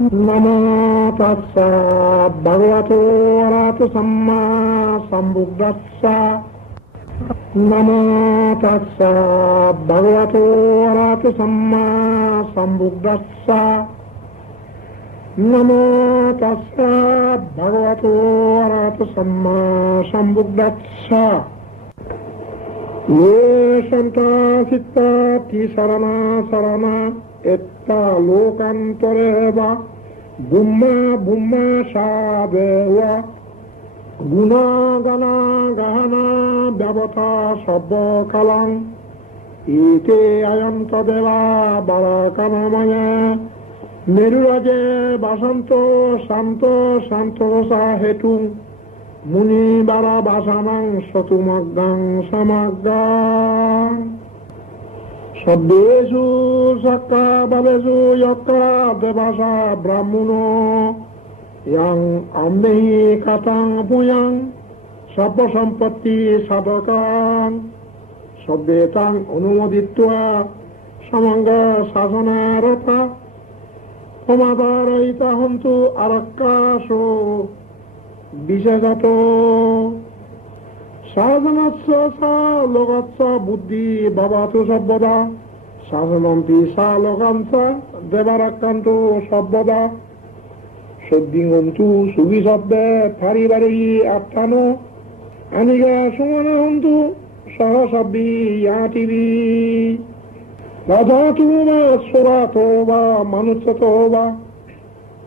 নমো তাস্সা ভগবতো অরহতো সাম্মা সম্বুদ্ধাস্সা। নমো তাস্সা ভগবতো অরহতো সাম্মা সম্বুদ্ধাস্সা। নমো তাস্সা ভগবতো অরহতো সাম্মা সম্বুদ্ধাস্সা। ये सन्ता चित्ता शरणा शरणा एत्ता लोकान्तरेवा बुम्मा बुम्मा सादेवा गुना गना गहना व्यवता सब कलां इते अयंत देवा बरकनमय मेरुराजे बसंतो शांतो शांतोषा हेतु मुनि बारा बासानां सतुमग्गां समग्गां सब्बेषु सक्का बलेषु यक्का देवासा ब्राह्मणो yang amnehi katang puyang sabba sampatti sadakang sabbetang anumoditva samanga sasanarata pamadarayita hontu arakkaso বিশেষত সাধনাচ্ছ সা লোকাচ্ছ বুদ্ধি বাবাতু সর্বদা সাধনন্তি সা লোকাঞ্চ দেবারাক্কান্ত সর্বদা সদ্দিঙন্তু সুবি শব্দে পারিবারিক আত্মানো আনিগা সুমনা হন্তু সহ সব্বি ইয়াটিবি রাধাতু বা সোরাতো বা মানুষতো বা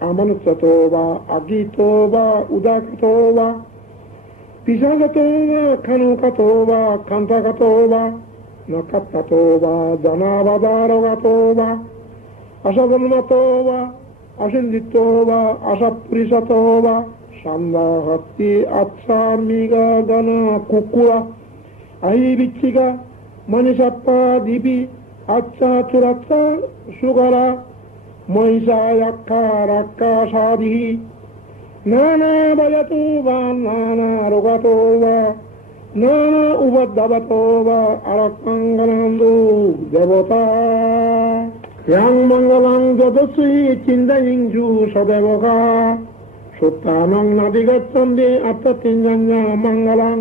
আমনুচ্যতো বা আগিতো বা উদাকতো বা পিসাগতো বা খানুকাতো বা কান্তাগতো বা নকাত্তাতো বা জানাবাদারগাতো বা আশাজন্মাতো বা অসিন্দিতো বা আশাপুরিশতো বা সান্দা হত্তি আচ্ছা মিগা গানা কুকুরা আহি বিচ্ছিকা মনীষাপ্পা দিবি আচ্ছা চুরাচ্ছা সুগারা মহিষা ইয়াক্কা রাক্কা সাধি নানা বয়তো বা নানা রোগাতো বা নানা উপদ্রবতো বা আরকাঙ্গনন্দু দেবতা ইয়াং মঙ্গলাং যদস্বী চিন্তাইংসু সদেবকা সত্যানং নাদি গচ্ছন্তি আত্মতিঞ্জন্য মঙ্গলাং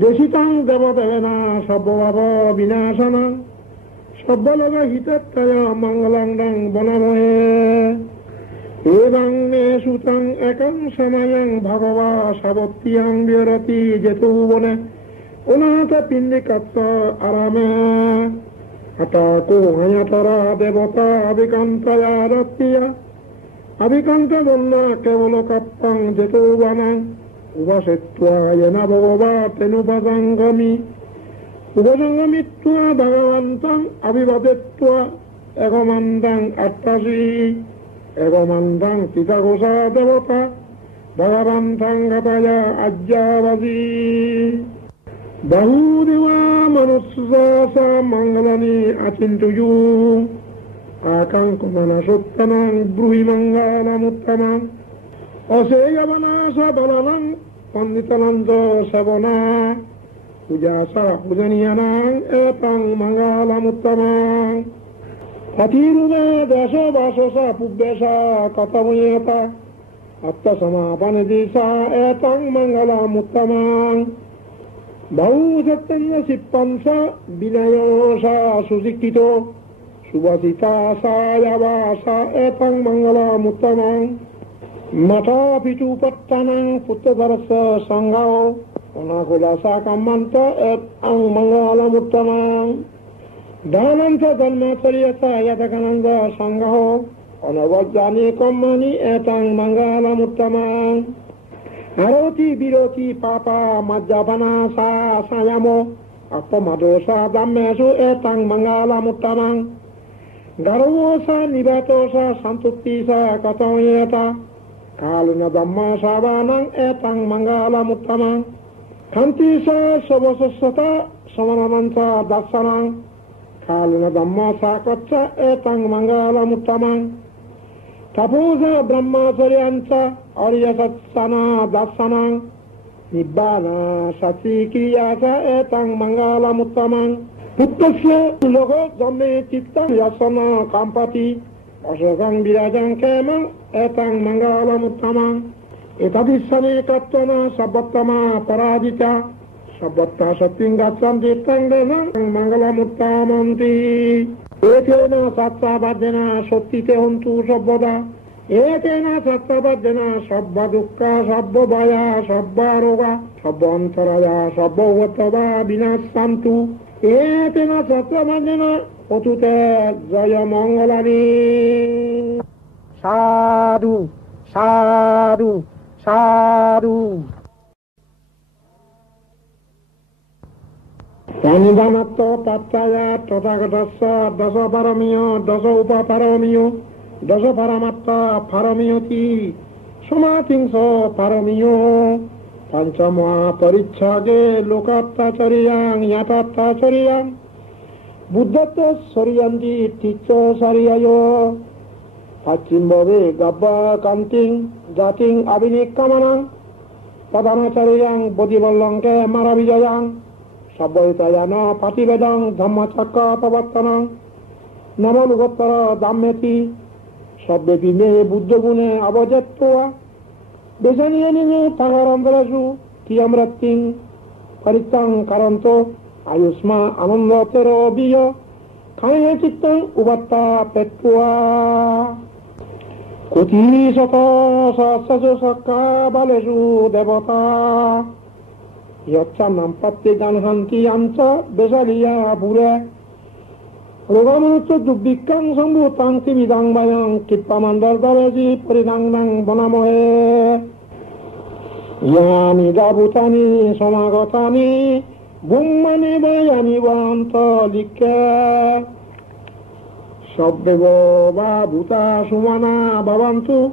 দেশিতাং দেবদেবেনা সর্বভাব বিনাশনাং সব্বলোক হিতত্তয় মঙ্গলাং বনময়ে এবাং মে সুতাং একং সময়ং ভগবা সাবত্তিয়াং বিরতি যেতু বনে অনাথ পিণ্ডিকাত্ত আরামে হঠাকো হয়তরা দেবতা অভিকান্তয়া রত্তিয়া অভিকান্ত বন্যা কেবল কপ্পাং যেতু বনাং উপাসেত্বা येन ভগবা তেনুপসঙ্গমি উপসঙ্গমিত্বা ভগবন্তং অভিবাদিত্বা এগমন্দাং আত্মাসি এগমন্দাং পিতাঘোষা দেবতা ভগবন্তং গতয়া আজ্ঞাবাসী বহুদেবা মনুষ্যসা মঙ্গলানি আচিন্তুযু আকাঙ্ক্ষমানা সত্যানাং ব্রুহি মঙ্গলমুত্তমং অসেয়বনাশ বলনং পণ্ডিতানন্দ সেবনা পূজাসা পূজনীয়ানাং এতং মঙ্গলমুত্তমং পতিরুদে দেশ বাসসা পুব্বেসা কতময়তা আত্মসমাপনে দিশা এতং মঙ্গলমুত্তমং বহু সত্যন্য সিপ্পাংসা বিনয়সা সুশিক্ষিত সুবাসিতা সায়াবাসা এতং মঙ্গলমুত্তমং মাতা পিতু পত্তানাং পুত্রধরস্য সংঘাও অনাকুলাসা কাম্মন্ত এতং মঙ্গলমুত্তমং দানন্ত ধর্মাচর্যতা যতকানন্দ সংঘাও অনবজ্জানি কম্মানি এতং মঙ্গলমুত্তমং আরতি বিরতি পাপা মজ্জাপনা সা সায়াম অপমদোষা দাম্মেষু এতং মঙ্গলমুত্তমং গর্ভোষা নিবাতোষা সন্তুষ্টিষা কতময়েতা কালুন ধম্মা সাবানং এতং মঙ্গলমুত্তমং খান্তিষা সবসস্যতা সমনমঞ্চ দর্শনং কালুন ধম্মা সাকচ্ছ এতং মঙ্গলমুত্তমং তপোষা ব্রহ্মচর্যাঞ্চ অরিয়সৎসনা দর্শনং নিব্বানা সচিক্রিয়াচ এতং মঙ্গলমুত্তমং পুত্রস্য লোক জন্মে চিত্তং যশন কাম্পতি 어서강 비라장 개망 에땅 망갈라무타망 에타디사네 카토나 사바타마 파라디타 사바타 사팅가산디 땡데낭 망갈라무타만디 에테나 사타바데나 소티테 혼투 서보다 에테나 사타바데나 sabbadukkha sabbabaya sabbaroga sabbantaraja sabbavattava binasantu etena sattvamadena otute jaya mangalani sadhu sadhu sadhu Pranidhanatto tattaya tathagatassa dasa paramiyo dasa upaparamiyo dasa paramatta paramiyoti sumatingso paramiyo pancama parichage lokattachariyang yatattachariyang buddhatta sariyandi ticca sariyayo pachimbave gabba kanting jating abhinikamanang padanachariyang bodhivallanke maravijayang sabbaitayana pativedang dhammacakka pavattanang namalugottara dhammeti sabbepi buddha gune abhajattva besaniyani tagaramvarasu tiyamratting paritang karanto ayusma anandotero biya kaya cittang ubatta pettua kuti sata sasajo sakka balesu devata yacca nampatti ganhanti anca besaliya bure rogamanutso dubbikang sambutang tibidang bayang kipamandar dalesi perinang bonamohe yani dabutani somagatani bummani bayani vanta likke sabbevo babuta sumana babantu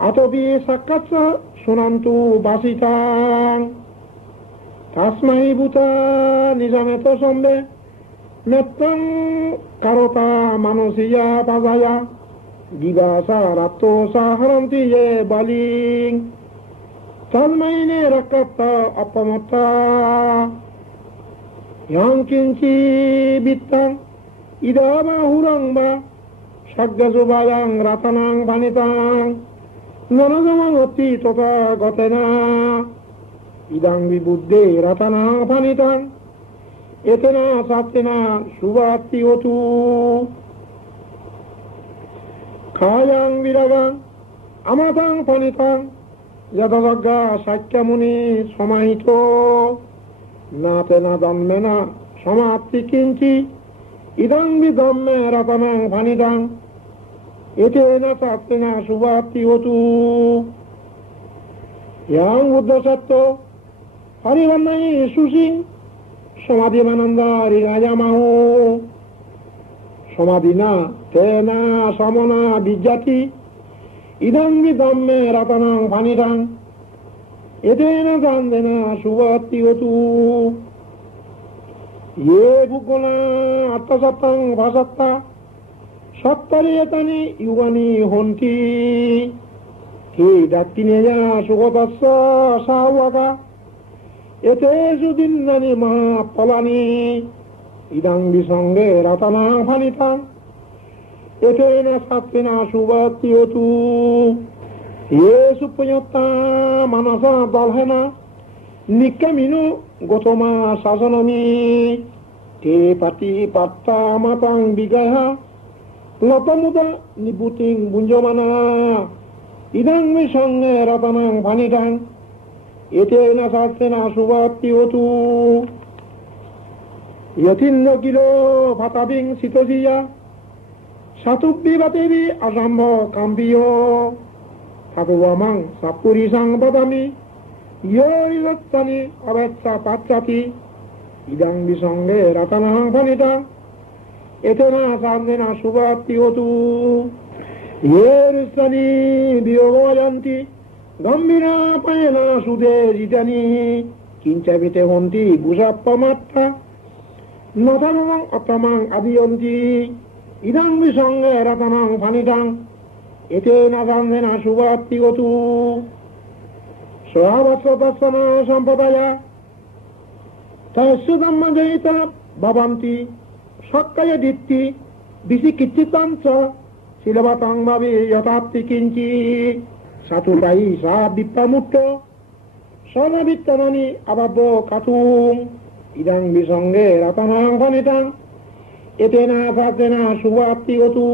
atobi sakkatsa sunantu basitang tasmai buta nijameto sombe Nattang karota manusia pasaya Dibasa rattosa haranti ye baling Talmaine rakata apamata Yang kinci bitang Idama hurangba Shagga subayang ratanang panitang Nanazamang oti tota gotena Idang bibuddhe ratanang panitang etena sattena subhati otu kayang viragang amatang panitang yadasagga sakyamuni samahito natena dhammena samapti kinci idang vidhamme ratanang panitang etena sattena subhati otu yang buddha satto parivannai susing Samadhimananda Rirajamaho Samadhina Tena Samana Bijjati Idang Vidhamme Ratanang Panitang Etena Dandena Subhati Otu Ye Bukona Attasatang Vasatta Sattariyatani Yugani Honti Ki Dattineya Sugotassa Sawaka Etesu dinnani ma palani idang bisange ratana panitang etena sattena subhati otu yesu punyata manasa dalhena nikaminu gotoma sasanami te pati patta matang bigaha latamuda nibuting bunjomana idang bisange ratana panitang etena sattena subhati otu yatinno kilo patabing sitosiya satubbi batevi asambho kambiyo tatuvamang sapurisang badami yorilattani avetsa pacchati idang bisange ratanahang panitang etena sattena subhati otu yerissani biyogoyanti Gambira payana sude jitani kincabite honti busappa matta natanang atamang abiyonti idang bisange ratanang panitang etena sandena subhati otu sahavatsatasana sampadaya tasya dhammajayita bhavanti sakkaya ditti bisikichitanca Silabatang mavi yatapti kinci satu pai sa bipamutto sona bittanani ababbo katung idang bisongge ratanang panitang etena satena suwapti otu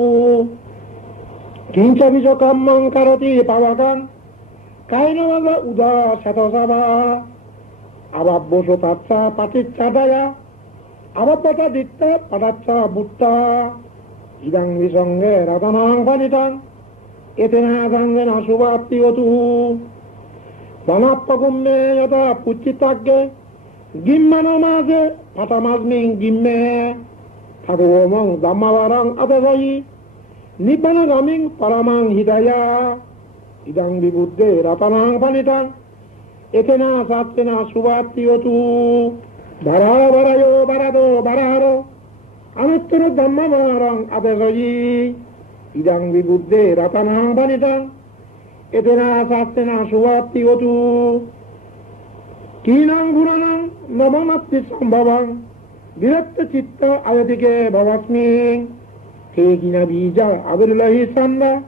kinca biso kammang karoti pawakan kaina wala uda satosaba ababbo sotatsa paticcadaya ababbata ditta padatsa butta idang bisongge ratanang panitang etena sangena suwapti otu Vanappakumme yata puccitagge gimmanomase patamasmin gimme taduomang dammavarang adasai nibbana gaming paramang hidaya idang vibuddhe ratanang panitang etena sattena suvatti yotu barara barayo barado bararo anuttara dammavarang adasai idang vibuddhe ratanang panitang etena sattena suvatti yotu kinang guranang namanatti sambhavang viratta citta ayatike bhavasmin tegina bija avirulahi sanda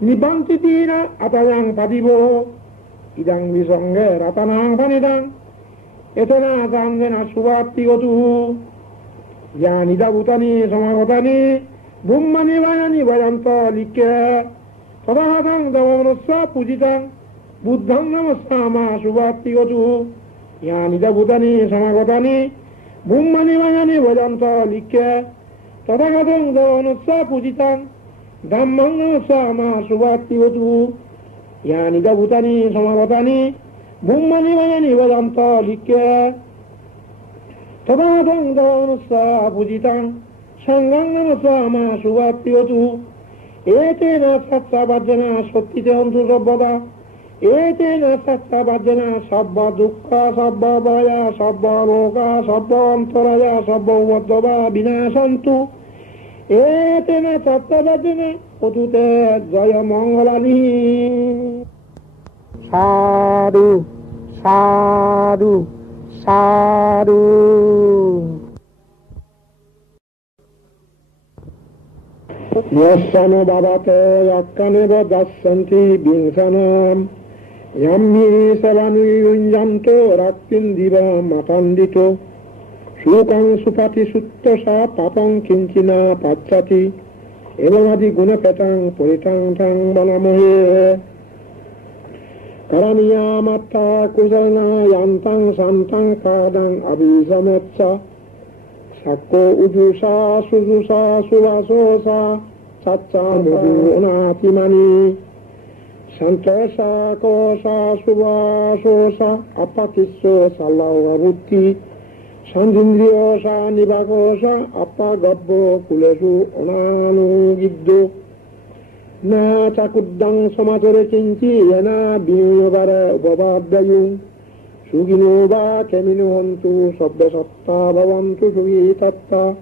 nibantitina atayang padibo idang visonge ratanang panidang etena sangena suvatti yotu yanida butani samagotani bummani vayani vayanta likke Tadahadang davamanassa pujitang buddhang namassama subhatti gotu yanida buddhani samagatani bummani vayani vajanta likke tadahadang davamanassa pujitang dhammang namassama subhatti gotu yanida buddhani samagatani bummani vayani vajanta likke tadahadang davamanassa pujitang sanghang namassama subhatti gotu etena satsa bhajana sottite ontu sabbada etena satsa bhajana sabba dukkha sabba baya sabba loka sabba antaraya sabba vaddava vinasantu etena satsa bhajana otute jaya mangalani sadhu sadhu sadhu Yassana bhavate yakkaneva dassanti bingsanam yammi savanu yunjanto raktindiva matandito sukang supati suttasa papang kinchina pachati evamadi gunapetang puritang tang banamohe karaniya matta kusalna yantang santang kadang abhisamatsa Sakko ujusa sujusa suvasosa satsa mudunātimani santosa kosa suvasosa apatisso salavarutti sandindriyosa nivakosa appagabbo kulesu onanu giddo na cakuddang somatore cinci yana biniyogara upavadayung Sugino va kemino hantu sabda satta bhavantu sugitatta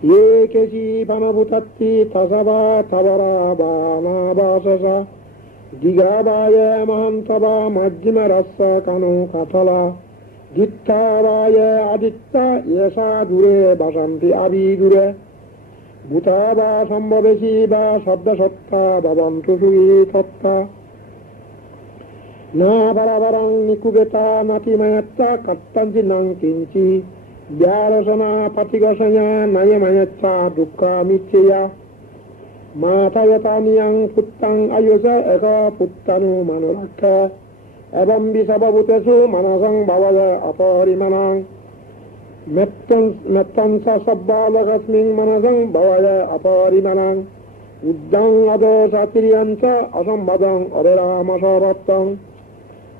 ye kesi panabutatti tasava tavara bhana vasasa digavaya mahantava majjima rasa kanu katala dittavaya aditta yesa dure basanti abidure bhutava sambhavesi va sabda satta bhavantu sugitatta Na barabarang nikubeta nati mayatta kattanti nang kinci Vyarasana patigasanya naya mayatta dukkha mitya Matayata niyang puttang ayusa eka puttanu manurakha Evam bisababutesu manasang bhavaya aparimanang Mettansa sabbalagasming manasang bhavaya aparimanang Uddang adosa tiriyansa asambadang aderamasabattang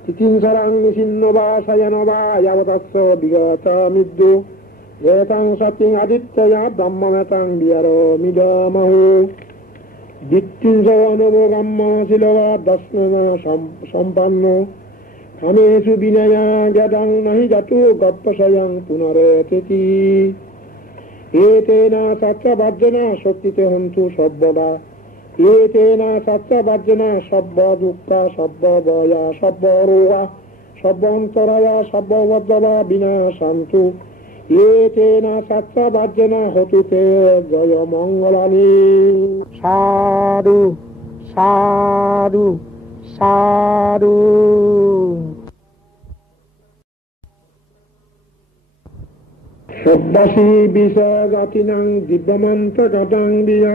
Tikinsarang nisinnoba sayanaba yavatasso bigata middu Vetang sating adittaya dhammanatang biyaro midamahu Dittinsavanovo ramma silava dasnana sampanno Kamesu binaya jadang nahi jatu gappasayang punareteti Etena satsa bhajana sottite hantu sabbada Etena satsa bhajana sabba dukkha sabba bhaya sabba roha sabba antaraya sabba vaddava vinasantu एतेन सत्सवज्रेन होतु ते जय मंगलानि। साधु साधु साधु। सब्बासी विषजातिनां दिव्यमन्त्रगतां दिया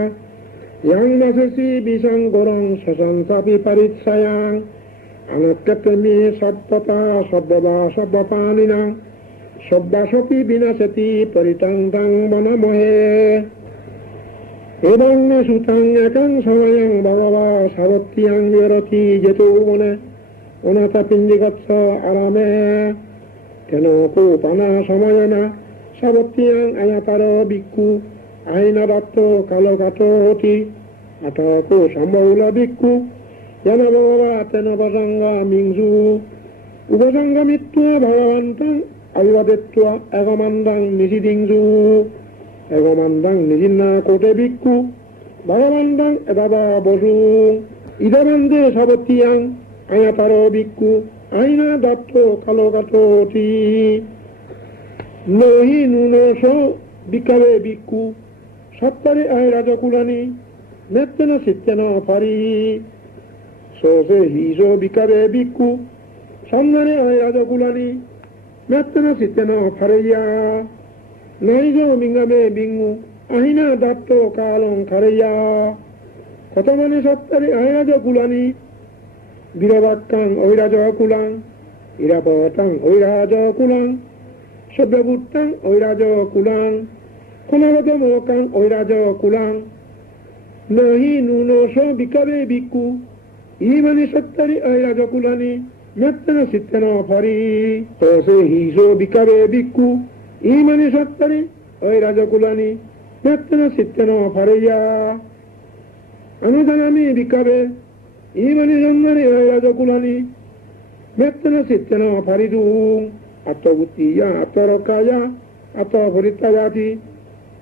yang nasasi bisang gorang sasansapi paritsayang anakatami sabbata sabbava sabbapanina sabbasapi binasati paritangtang manamohe edang nasutang ekang samayang bhagava savatyang virati jetuvane unata pindigatsa arame tenoku pana samayana savatyang ayatara bhikkhu aina ratto kalagato hoti atako sambaula bhikkhu yana bhagava tena vasanga mingsu upasanga mittua bhagavantang avivadettua egamandang nisidingsu egamandang nisinna kote bhikkhu bhagavantang edava bosu idamande savatiyang ayataro bhikkhu aina datto kalagato hoti nohi nunoso bhikkhave bhikkhu sattari ayraja kulani mettena sittena pari sose hiso bhikkhave bhikkhu sannare ayraja kulani mettena sittena pariya naijo mingame bingu ahina datto kalon kariya katamane sattari ayraja kulani biravakkang oiraja kulang irapatang oiraja kulang sabbyabuttang oiraja kulang konavadamokang oiraja kulang nahi nunoso bhikkhave bhikkhu imani sattari oiraja kulani mettana sittana pari tose hiso bhikkhave bhikkhu imani sattari oiraja kulani mettana sittana pariya anudanami bhikkhave imani sannari oiraja kulani mettana sittana paridu atto buttiya atto rokkaya atto purittayati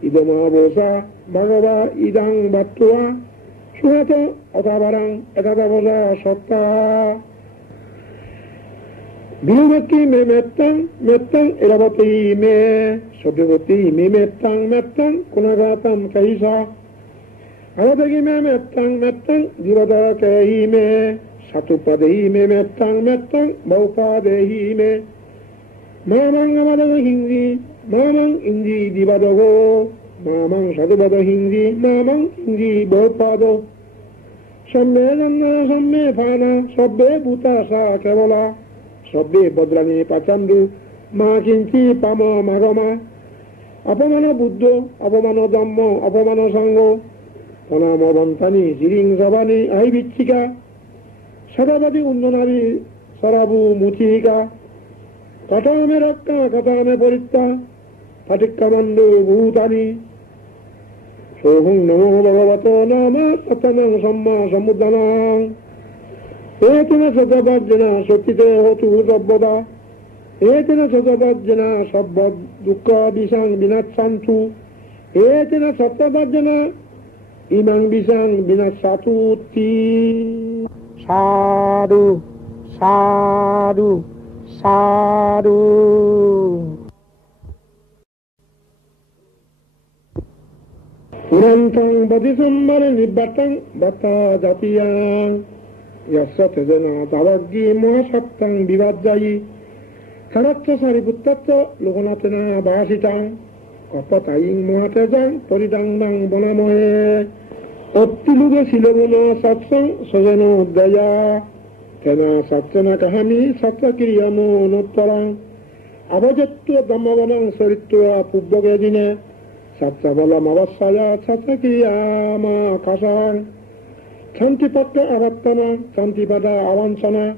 idama bosa bhagava idang battua suhato atabarang etata bosa sotta bilubati me mettang irabati me sobbivati me mettang kunagatam kaisa avatagi me mettang divadara kahi me satupadehi me mettang baupadehi me mamang amadaga hindi mamang indi divadago mamang sadubada hindi mamang indi bopado samme janna samme phana sabbe bhuta sa kevala sabbe badrani pachandu ma kinchi pamo magama apamana buddho apamana dhammo apamana sangho pranamo bantani siring sabani ai bichika sadabadi undonari sarabu muchika katame rakka katame paritta patikkamandu bhutani sohung namo bhagavato nama satanang samma samuddanang etena satabajjana sottite hotu sabbada etena satabajjana sabba dukkha bisang binatsantu etena satabajjana imang bisang binatsatutti sadhu sadhu sadhu. Urantang badisambara nibbatang batta jatiyang yassa tejana davaggi mohasattang vivajjayi saratsa sariputtatsa lokanatena basitang kapataying mohatejang paridangdang bonamohe ottiluga silogono satsang sojano daya tena satsana kahami satsa kiriyamo nottarang abajattua dhammavanang sarittua pubbogedine satsa bala mavassaya satsa kiriyama kasang chantipatta arattana chantipada avansana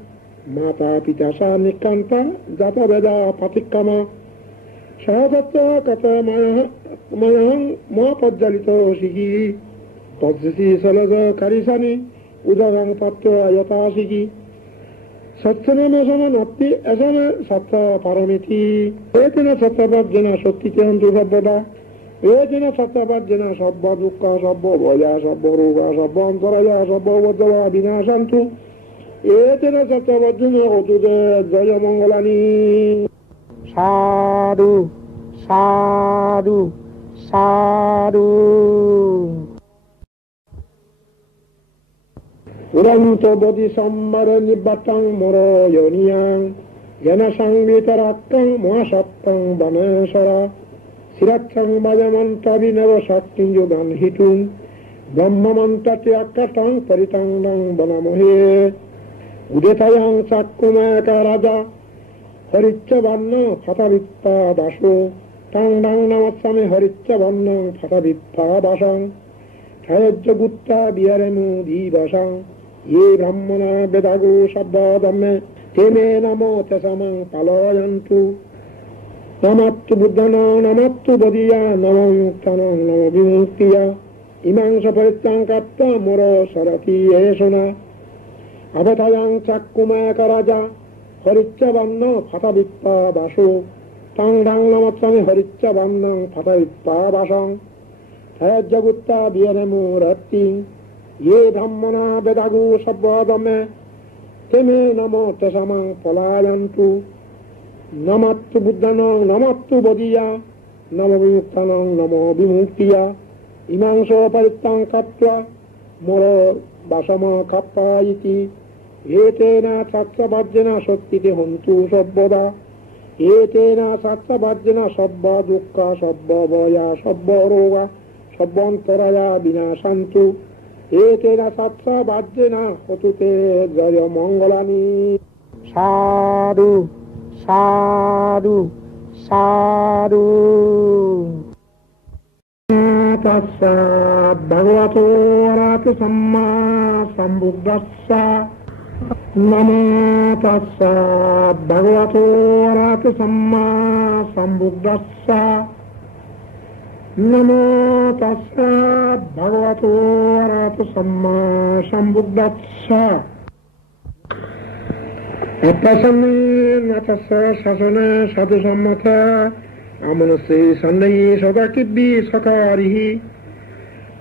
mata pitasa nikanta jata veda patikkama sahajatta kata mayahang mohapajjalito sigi tajjasi salaja karisani udarang tatto yatasigi satsana masana natti asana satta paramiti etena sattapajjana sottite hantu sabbada etena sattapajjana sabba dukkha sabba vaya sabba roga sabba antaraya sabba vajjava vinasantu etena sattapajjana hotude jaya mangalani sadhu 사두 사두 우랑토 보디섬마르 니바땅 모로 연이양 야나상 비타락땅 모아사땅 바네서라 시라땅 바자만타비네로 삭팅주단 히퉁 브라హ్మమంతటి అక్కటం పరితంగం బనమోహే ఉదితయం చక్కుమేక రాజ হরিচ্চ বর্ণ ফটাবিত্তা দাসো tongue ডাং নমস্বামী হরিচ্চ বর্ণ ফটাবিত্তা দাসং ছায়জ্য গুত্তা বিহারেমু দিবসং ये ব্রাহ্মণ বেদাগো শব্দমে তেমে নমো তেসমং পালয়ন্তু নমত্তু বুদ্ধনং নমত্তু বদিয়া নমঃ মুক্তানং নমঃ বিমুক্তিয়া ইমাং সপরিত্যাং কাত্তা মোর সরতি এসোনা অবতায়াং চাক্কুমায়ক রাজা হরিচ্চ বর্ণ ফটাবিত্তা Basu tongue ডাং নমস্বামী হরিচ্চ বর্ণ ফটাবিত্তা বাসং ছায়জ্জগুত্তা বিহারেমু রত্তি ये ব্রাহ্মণা বেদাগো শব্দমে তেমে নমো তেসমং পলায়ন্তু নমত্তু বুদ্ধনং নমত্তু বদিয়া নমঃ বিমুক্তানং নমঃ বিমুক্তিয়া ইমাং সপরিত্যাং কাত্বা মোর বাসম কাপ্পা ইতি এতেনা সাৎসবাজ্যেনা শক্তিতে হন্তু সব্যদা এতেনা সাৎসবাজ্যেনা সব্য দুঃখ সব্য ভয়া সব্য রোগা সব্যন্তরায়া বিনাশান্তু এতেনা সাৎসবাজ্যেনা হতুতে জয় মঙ্গলানি সাধু সাধু সাধু তস্যা ভগবতো অরাতো সম্মা সম্বুদ্ধস্যা নমো তস্যা ভগবতো অরাতো সম্মা সম্বুদ্ধস্যা নমো তস্যা ভগবতো অরাতো সম্মা সম্বুদ্ধস্যা অপ্পসন্নে নতস্য শাসনে সাধু সম্মত আমনসে সন্দেহী সদাকিব্বি সকারিহি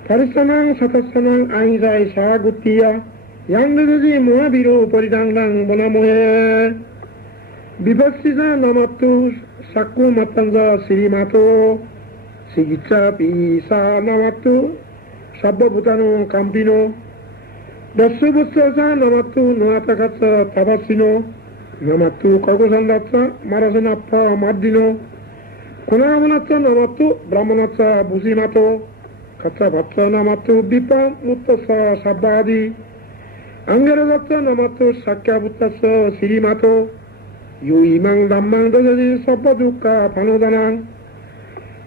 পরিসনাং সতসনাং আইজাই সাগুতিয়া ইয়াংদুজি মহাবীরো পরিদাংদাং বনমোহে বিভৎসিজা নমত্তু সাক্কু মতঞ্জ শ্রীমাতো চিকিৎসা পিসা নমত্তু সব্যভূতানো কাম্পিনো দস্যবুৎসা নমত্তু নোয়াতকাৎস তপস্বিনো নমত্তু ককুসন্দাৎস মারসনাপ্প মর্দিনো কুণামনাচ্চ নমত্তু ব্রাহ্মণাচ্চ ভূষিমাতো খচ্চ ভৎস নমত্তু বিপা মুত্তস্য শব্দাদি অঙ্গরদচ্চ নমত্তু সাক্ষ্যাভূতস্য শ্রীমাতো ইউ ইমাং ধম্মাং দজতি সব্য দুঃখ ফানোদনাং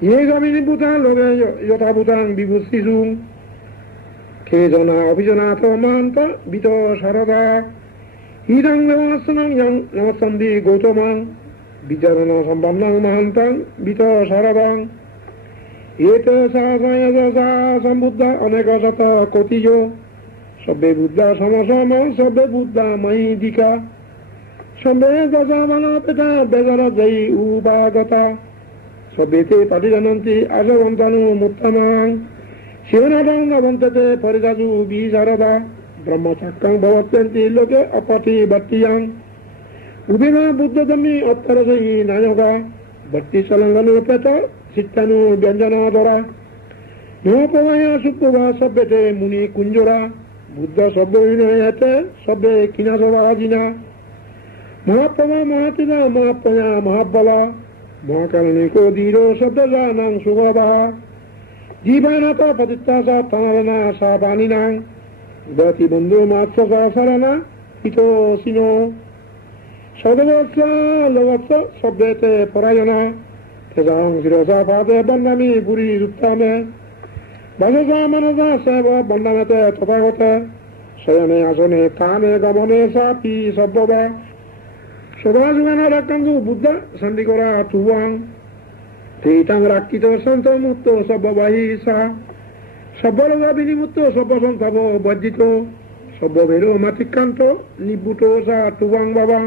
ये গমিনীভূতা লোভে যথাভূতাং বিভূষিষুং খেজনা অভিজনাথ মহান্ত বিত শারদা ইদং দেবনাসনং ইয়ং নমস্সন্দি গৌতমাং বিচারণ সম্পন্নং মহান্তাং বিত শারদাং এত সা সম্বুদ্ধ অনেক শত কোটিজ সবে বুদ্ধা সমসম সবে বুদ্ধা মহিদিকা সবে দশাবন পেটা বেজর জয়ী উপাগতা সবেতে পাটিজানন্তি আশবন্তানু মুত্তমাং শিবনাথং নবন্ততে পরিদাসু বিশারদা ব্রহ্মচক্রং ভবত্যন্তি লোকে অপটি বর্তিয়াং উবিমা বুদ্ধধম্মি অত্তরসই নায়কা ভক্তি সলঙ্গনু পেত চিত্তানু ব্যঞ্জনাদরা নোপমায় সুপ্পবা সভ্যতে মুনি কুঞ্জরা বুদ্ধ সভ্য বিনয়তে সভ্যে কিনাসবাজিনা মহাপ্রভা মহাতিনা মহাপ্রয়া মহাবলা মহাকারণিকো ধীরো শব্দজানাং সুভবা জীবানাথ পতিত্তাসা তানারনা সাবানিনাং গতি বন্ধু মাৎসসা সরনা হিতোসিনো সদবৎস লবৎস শব্দেতে পরায়ণা তেজাং শিরসা পাদে বন্দামি পুরী উত্তমে ভজসা মনসা সেব বন্দামেতে তথাগত শয়নে আসনে কানে গমনে সাপি সব্যবা সদাসুগানা রাক্ষান্তু বুদ্ধ সন্ধি করা তুবাং ত্রিতাং রাক্ষিত সন্ত মুক্ত সব্যবাহী সা সব্যলোক বিনিমুক্ত সব্য সন্তাপ বর্জিত সব্য ভেরো মাতিক্রান্ত নিবুত সা তুবাং বাবাং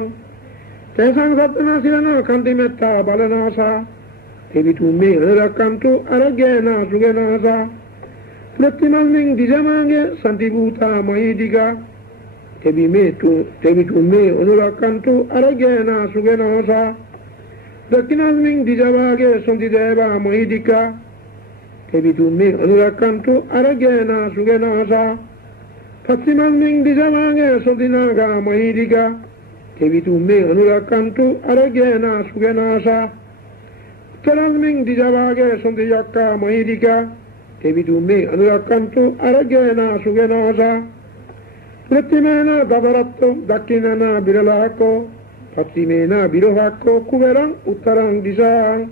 তেসাং সত্যনা শিরানা কান্তি মেত্তা বালনা সা তেবিতু মে রাক্ষান্তু আরোগ্যেনা সুগেনা সা প্রতিমাঙ্গিং দিজামাঙ্গে শান্তিভূতা মহিদিকা তেবিতু মে অনুরাক্ষান্তু আরোগ্যেনা সুগেনা সা Dakkinaasmin dijavaage sontideeba mohidika tebitummi anurakkantu arageena sugenaasa passimasmin dijavaage sontinaaga mohidika tebitummi anurakkantu arageena sugenaasa uttarasmin dijavaage sontiyakka mohidika tebitummi anurakkantu arageena sugenaasa Prattimeena dabaratto dakkinana biralakko Pattimeena birohakko kuberan uttaran disaan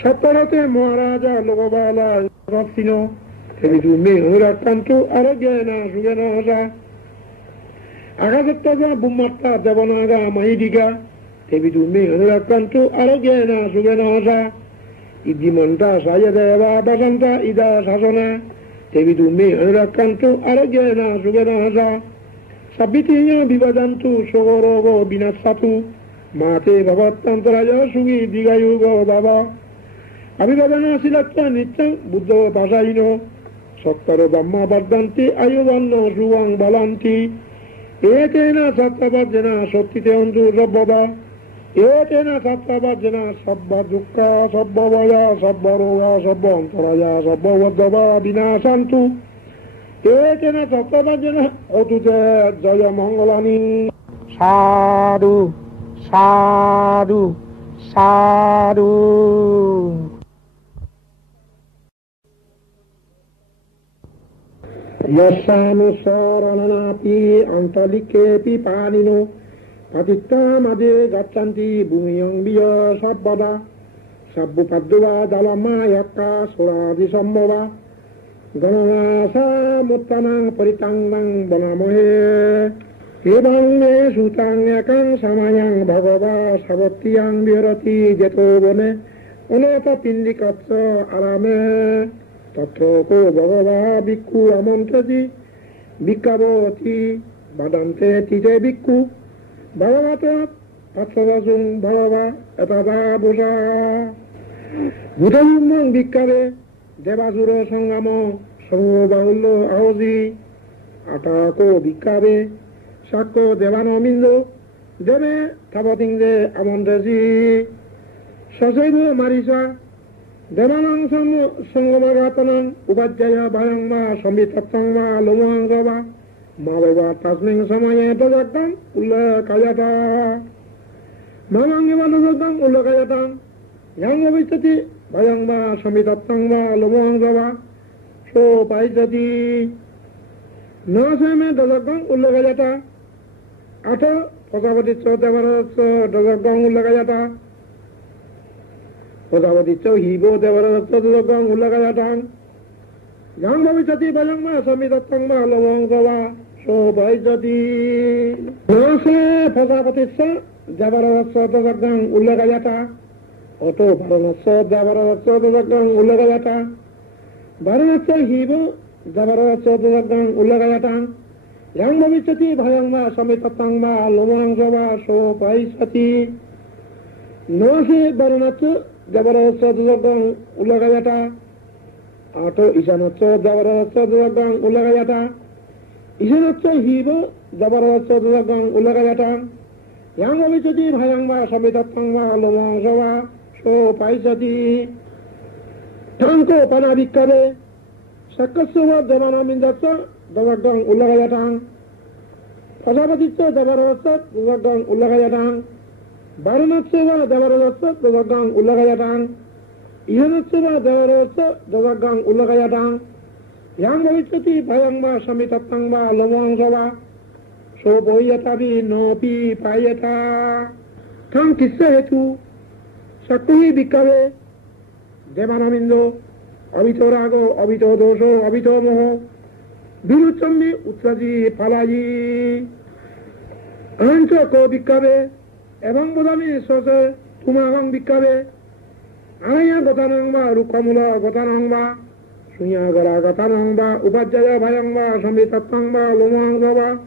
Sapparate Maharaja Lokabala Raffino Tebitummi anurakkantu arageena sugenoosa Akasattaga bummatta dabanaga mahidika Tebitummi anurakkantu arageena sugenoosa Iddimanta sayadeva basanta ida sasona Tebitummi anurakkantu arageena sugenoosa Sabbitinya bivadantu sogorogo binassatu Mate bavattantaraya sugi digayugo baba Abhivadana silatta nityam buddho pasayino Sattaro dhamma baddanti ayuvanno suvang balanti Etena sattabhajana sottite ontu sabbada Etena sattabhajana sabba dukkha sabba vaya sabba roga sabba antaraya sabba vaddava binasantu Etena sattabhajana otute jaya mangalani Sadhu Sadhu Sadhu Yasanusarananapi antalikepi panino Patittamade gaccanti bhumiyang biya sabbada Sabbu padduva dalama yakka suradi sammova Ganavasa muttanang paritangdang banamohe Ebang me sutang yakang samayang bhagava sabattiyang virati jeto bone Uneta pindikatsa arame Tatroko bhagava bhikkhu amantrati bhikkavoti badante tite bhikkhu bhagavata patsavasung bhagava etada busa Buddhamang bhikkave devasura sangamo sango bahullo ahosi atako bhikkave sakko devano mindo deve tabatingde amantrasi sasaibu marisa Devanang sangamagatana upajjaya bhayangma sambitattangma lomangava mavava tasming samaya tadakkam ullakayata mavangiva tadakkam ullakayata yangavichati bhayangma sambitattangma lomangava so paisati nasame tadakkam ullakayata ata pasavaditso devaratso tadakkam ullakayata Pasavaditso hibo devaratso tadakkam ullakayata yang bhavisati bhayangma sambitattangma lomangava so paisati nase pasavaditso devaratso tadakkam ullakayata Oto Bharanatsa Davaratsa Tadakkam ullakayata Bharanatsa hibo Davaratsa Tadakkam ullakayata Yang bhavisati bhayangma sambitattangma lomangava so paisati Nase Bharanatsa Davaratsa Tadakkam ullakayata Ato Isanatsa Davaratsa Tadakkam ullakayata Isanatsa hibo Davaratsa Tadakkam ullakayata Yang bhavisati bhayangma sambitattangma lomangava so paisati Tanko panabhikkave sakkasava devanamindatsa tadakkam ullakayata Pasavaditsa devaratsa tadakkam ullakayata Bharanatsava devaratsa tadakkam ullakayata Ihanatsava devaratsa tadakkam ullakayata Yang bhavisati bhayangma sambitattangma lomangava so bohyatavi nopi payata Tang kissa hetu Sakkuhi bhikkave devanamindo abhito rago abhito dosho abhito moho viruchammi uttaji palaji ancha ko bhikkave ebang bodami sose tumahang bhikkave anaya gotanangma rukkamula gotanangma sunya gara gotanangma upajjaya bhayangma sambitattangma lomangava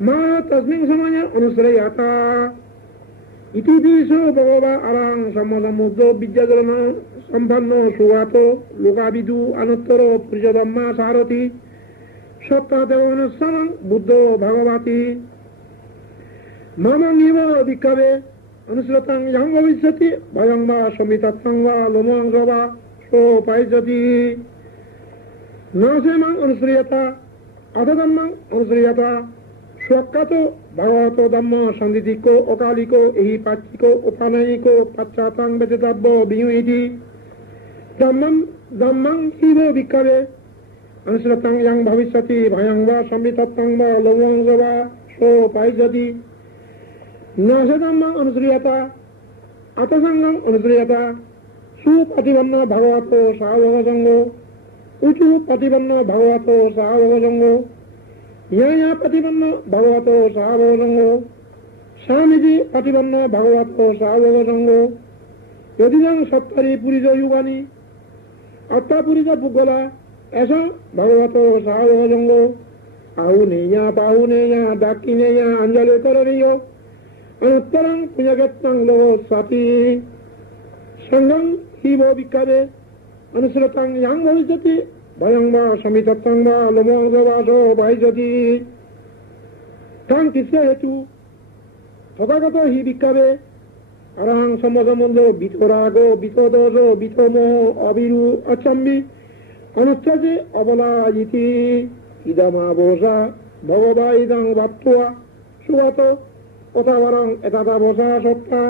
ma tasming samanya anusrayata Iti biso bhagava arang sammasamuddo bijjadana sampanno sugato lukabidu anuttaro purushadhamma sarati satta devanassanam buddho bhagavati mamangiva bhikkave अनुसृतं yang भविष्यति भयं वा समितत्तं वा लोमहंस वा सोपायजति न सेमं अनुश्रियता अधधम्मं अनुश्रियता स्वकातो भगवतो धम्म संदितिको अकालिको एहि पाचिको उपानयिको पश्चातं व्यतितब्बो वियुइति धम्मं हिवो विक्कवे अनुसृतं yang भविष्यति भयं वा समितत्तं वा लोमहंस वा सोपायजति न सेधम्मं अनुश्रियता अतसंगम अनुश्रियता सुपतिबन्न भगवतो सावगसंगो उचु प्रतिबन्न भगवतो सावगसंगो यया प्रतिबन्न भगवतो सावगसंगो स्वामीजी प्रतिबन्न भगवतो सावगसंगो यदिदं सत्तरी पुरिज युगानी अत्तापुरिज पुगला ऐसा भगवतो सावगसंगो आहुनेया पाहुनेया दाकिनेया अंजलि कररियो अनुत्तरं पुण्यगतं लोहो स्वाति संगं हि वो विक्कवे अनुसृतं yang भविष्यति भयं वा समितत्तं वा लोमहंस वा सोपायजति तं किस्य हेतु तथागतो हि विक्कवे अरहं सम्मसम्बन्धो वितोरागो वितोदोषो वितोमो अविरु अचम्बि अनुच्चते अबलायिति इदमावोसा भगवा इदं वत्त्वा सुगतो ओतावरं एतदावोसा सत्ता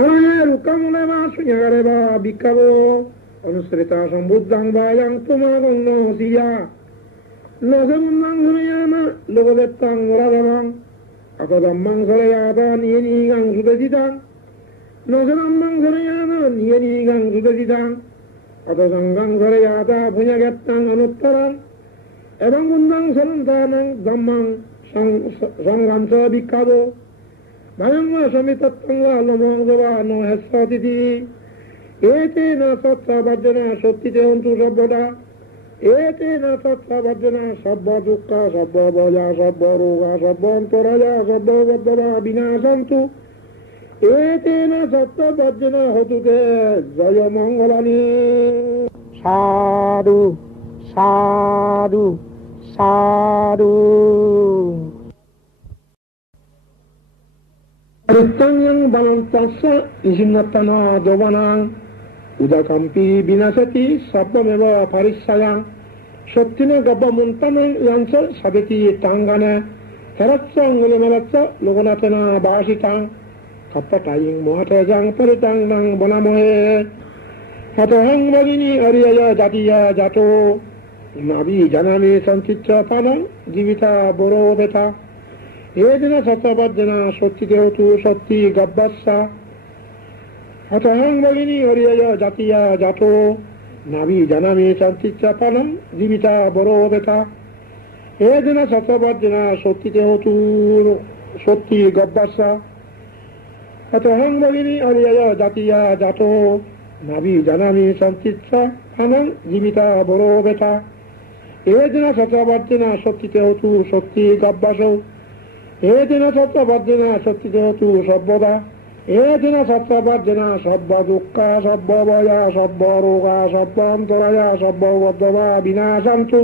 अनये रुक्कमुले वा सुन्यगरे वा विक्कवो अनुसृता सम्बुद्धं वा yang तुमागं नो सिया न समुन्नं सुनयाम लोकदत्तं वरदमं अकदम्मं सरयाता नियनीगं सुदजितं न सनम्मं सरयाम नियनीगं सुदजितं अतसंगं सरयाता पुण्यगत्तं अनुत्तरं एवं गुन्नं सरन्तानं धम्मं संगं स विक्कवो भयं वा समितत्तं वा लोमहंस वा न हेस्सतीति एतेन सत्सवज्जन सत्तिते हन्तु सर्वदा एतेन सत्सवज्जन सर्वदुःख सर्वभया सर्वरोगा सर्वान्तराया सर्वबद्धता विनाशन्तु एतेन सत्सवज्जन हतु ते जयमङ्गलानि साधु साधु साधु Rittang yang balantasa isinnatana jovanang udakampi binasati sabbameva parissayang sottina gabba muntanang yansa sabeti tangane heratsa ngulemelatsa logonatana basitang kappataying mohatajang paritang nang bonamohe hatahang bagini ariyaya jatiya jato nabi janami sanchicca panang jivita boro beta एदिन सत्सवज्जन सत्तिदेवतु Satti गब्बस्सा हतहं भगिनी हरिय जातिया जातो नाभि जनमी सन्तिच्चा पनं जीविता बरो बेता एदिन सत्सवज्जन सत्तिदेवतु सत्ति गब्बस्सा हतहं भगिनी हरिय जातिया जातो नाभि जनमी सन्तिच्चा पनं जीविता बरो बेता एदिन सत्सवज्जन सत्तिदेवतु सत्ति गब्बसो एदिन सत्सवज्जन सत्तिदेवतु सर्वदा एदिन सत्सवज्जन सर्वदुःख सर्वभया सर्वरोगा सर्वान्तराया सर्वबद्धता विनाशन्तु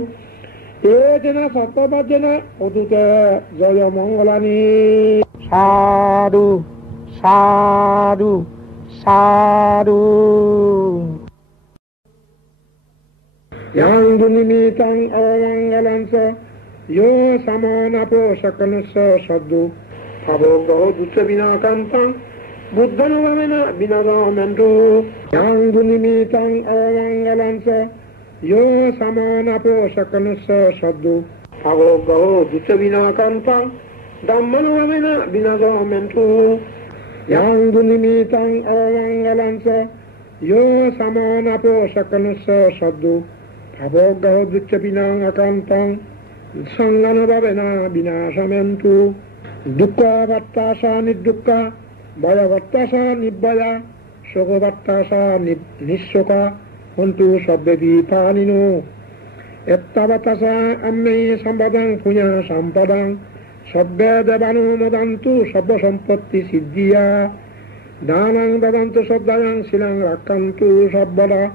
एदिन सत्सवज्जन हतु ते जयमङ्गलानि साधु साधु साधु yang dunimitan awangalansa yo samanapo sakanusa saddu pavogo duchabina kantang buddhanavamena binavamentu yang dunimitan awangalansa yo samanapo sakanusa saddu pavogo duchabina kantang dhammanavamena binavamentu yang dunimitan awangalansa yo samanapo sakanusa saddu pavogo duchabina kantang संगनभवेना विनाशमेन्तु दुःखवत्तासा निर्दुःखा भयवत्तासा Nirbhaya शोकवत्तासा निःशोका हन्तु सभ्यदीपानिनो एत्तावत्तासा अम्मे सम्पदं पुण्य सम्पदं सभ्य देवानुमोदन्तु सर्वसम्पत्ति सिद्धिया दानं ददन्तु श्रद्धयां शिलां रक्षन्तु सर्वदा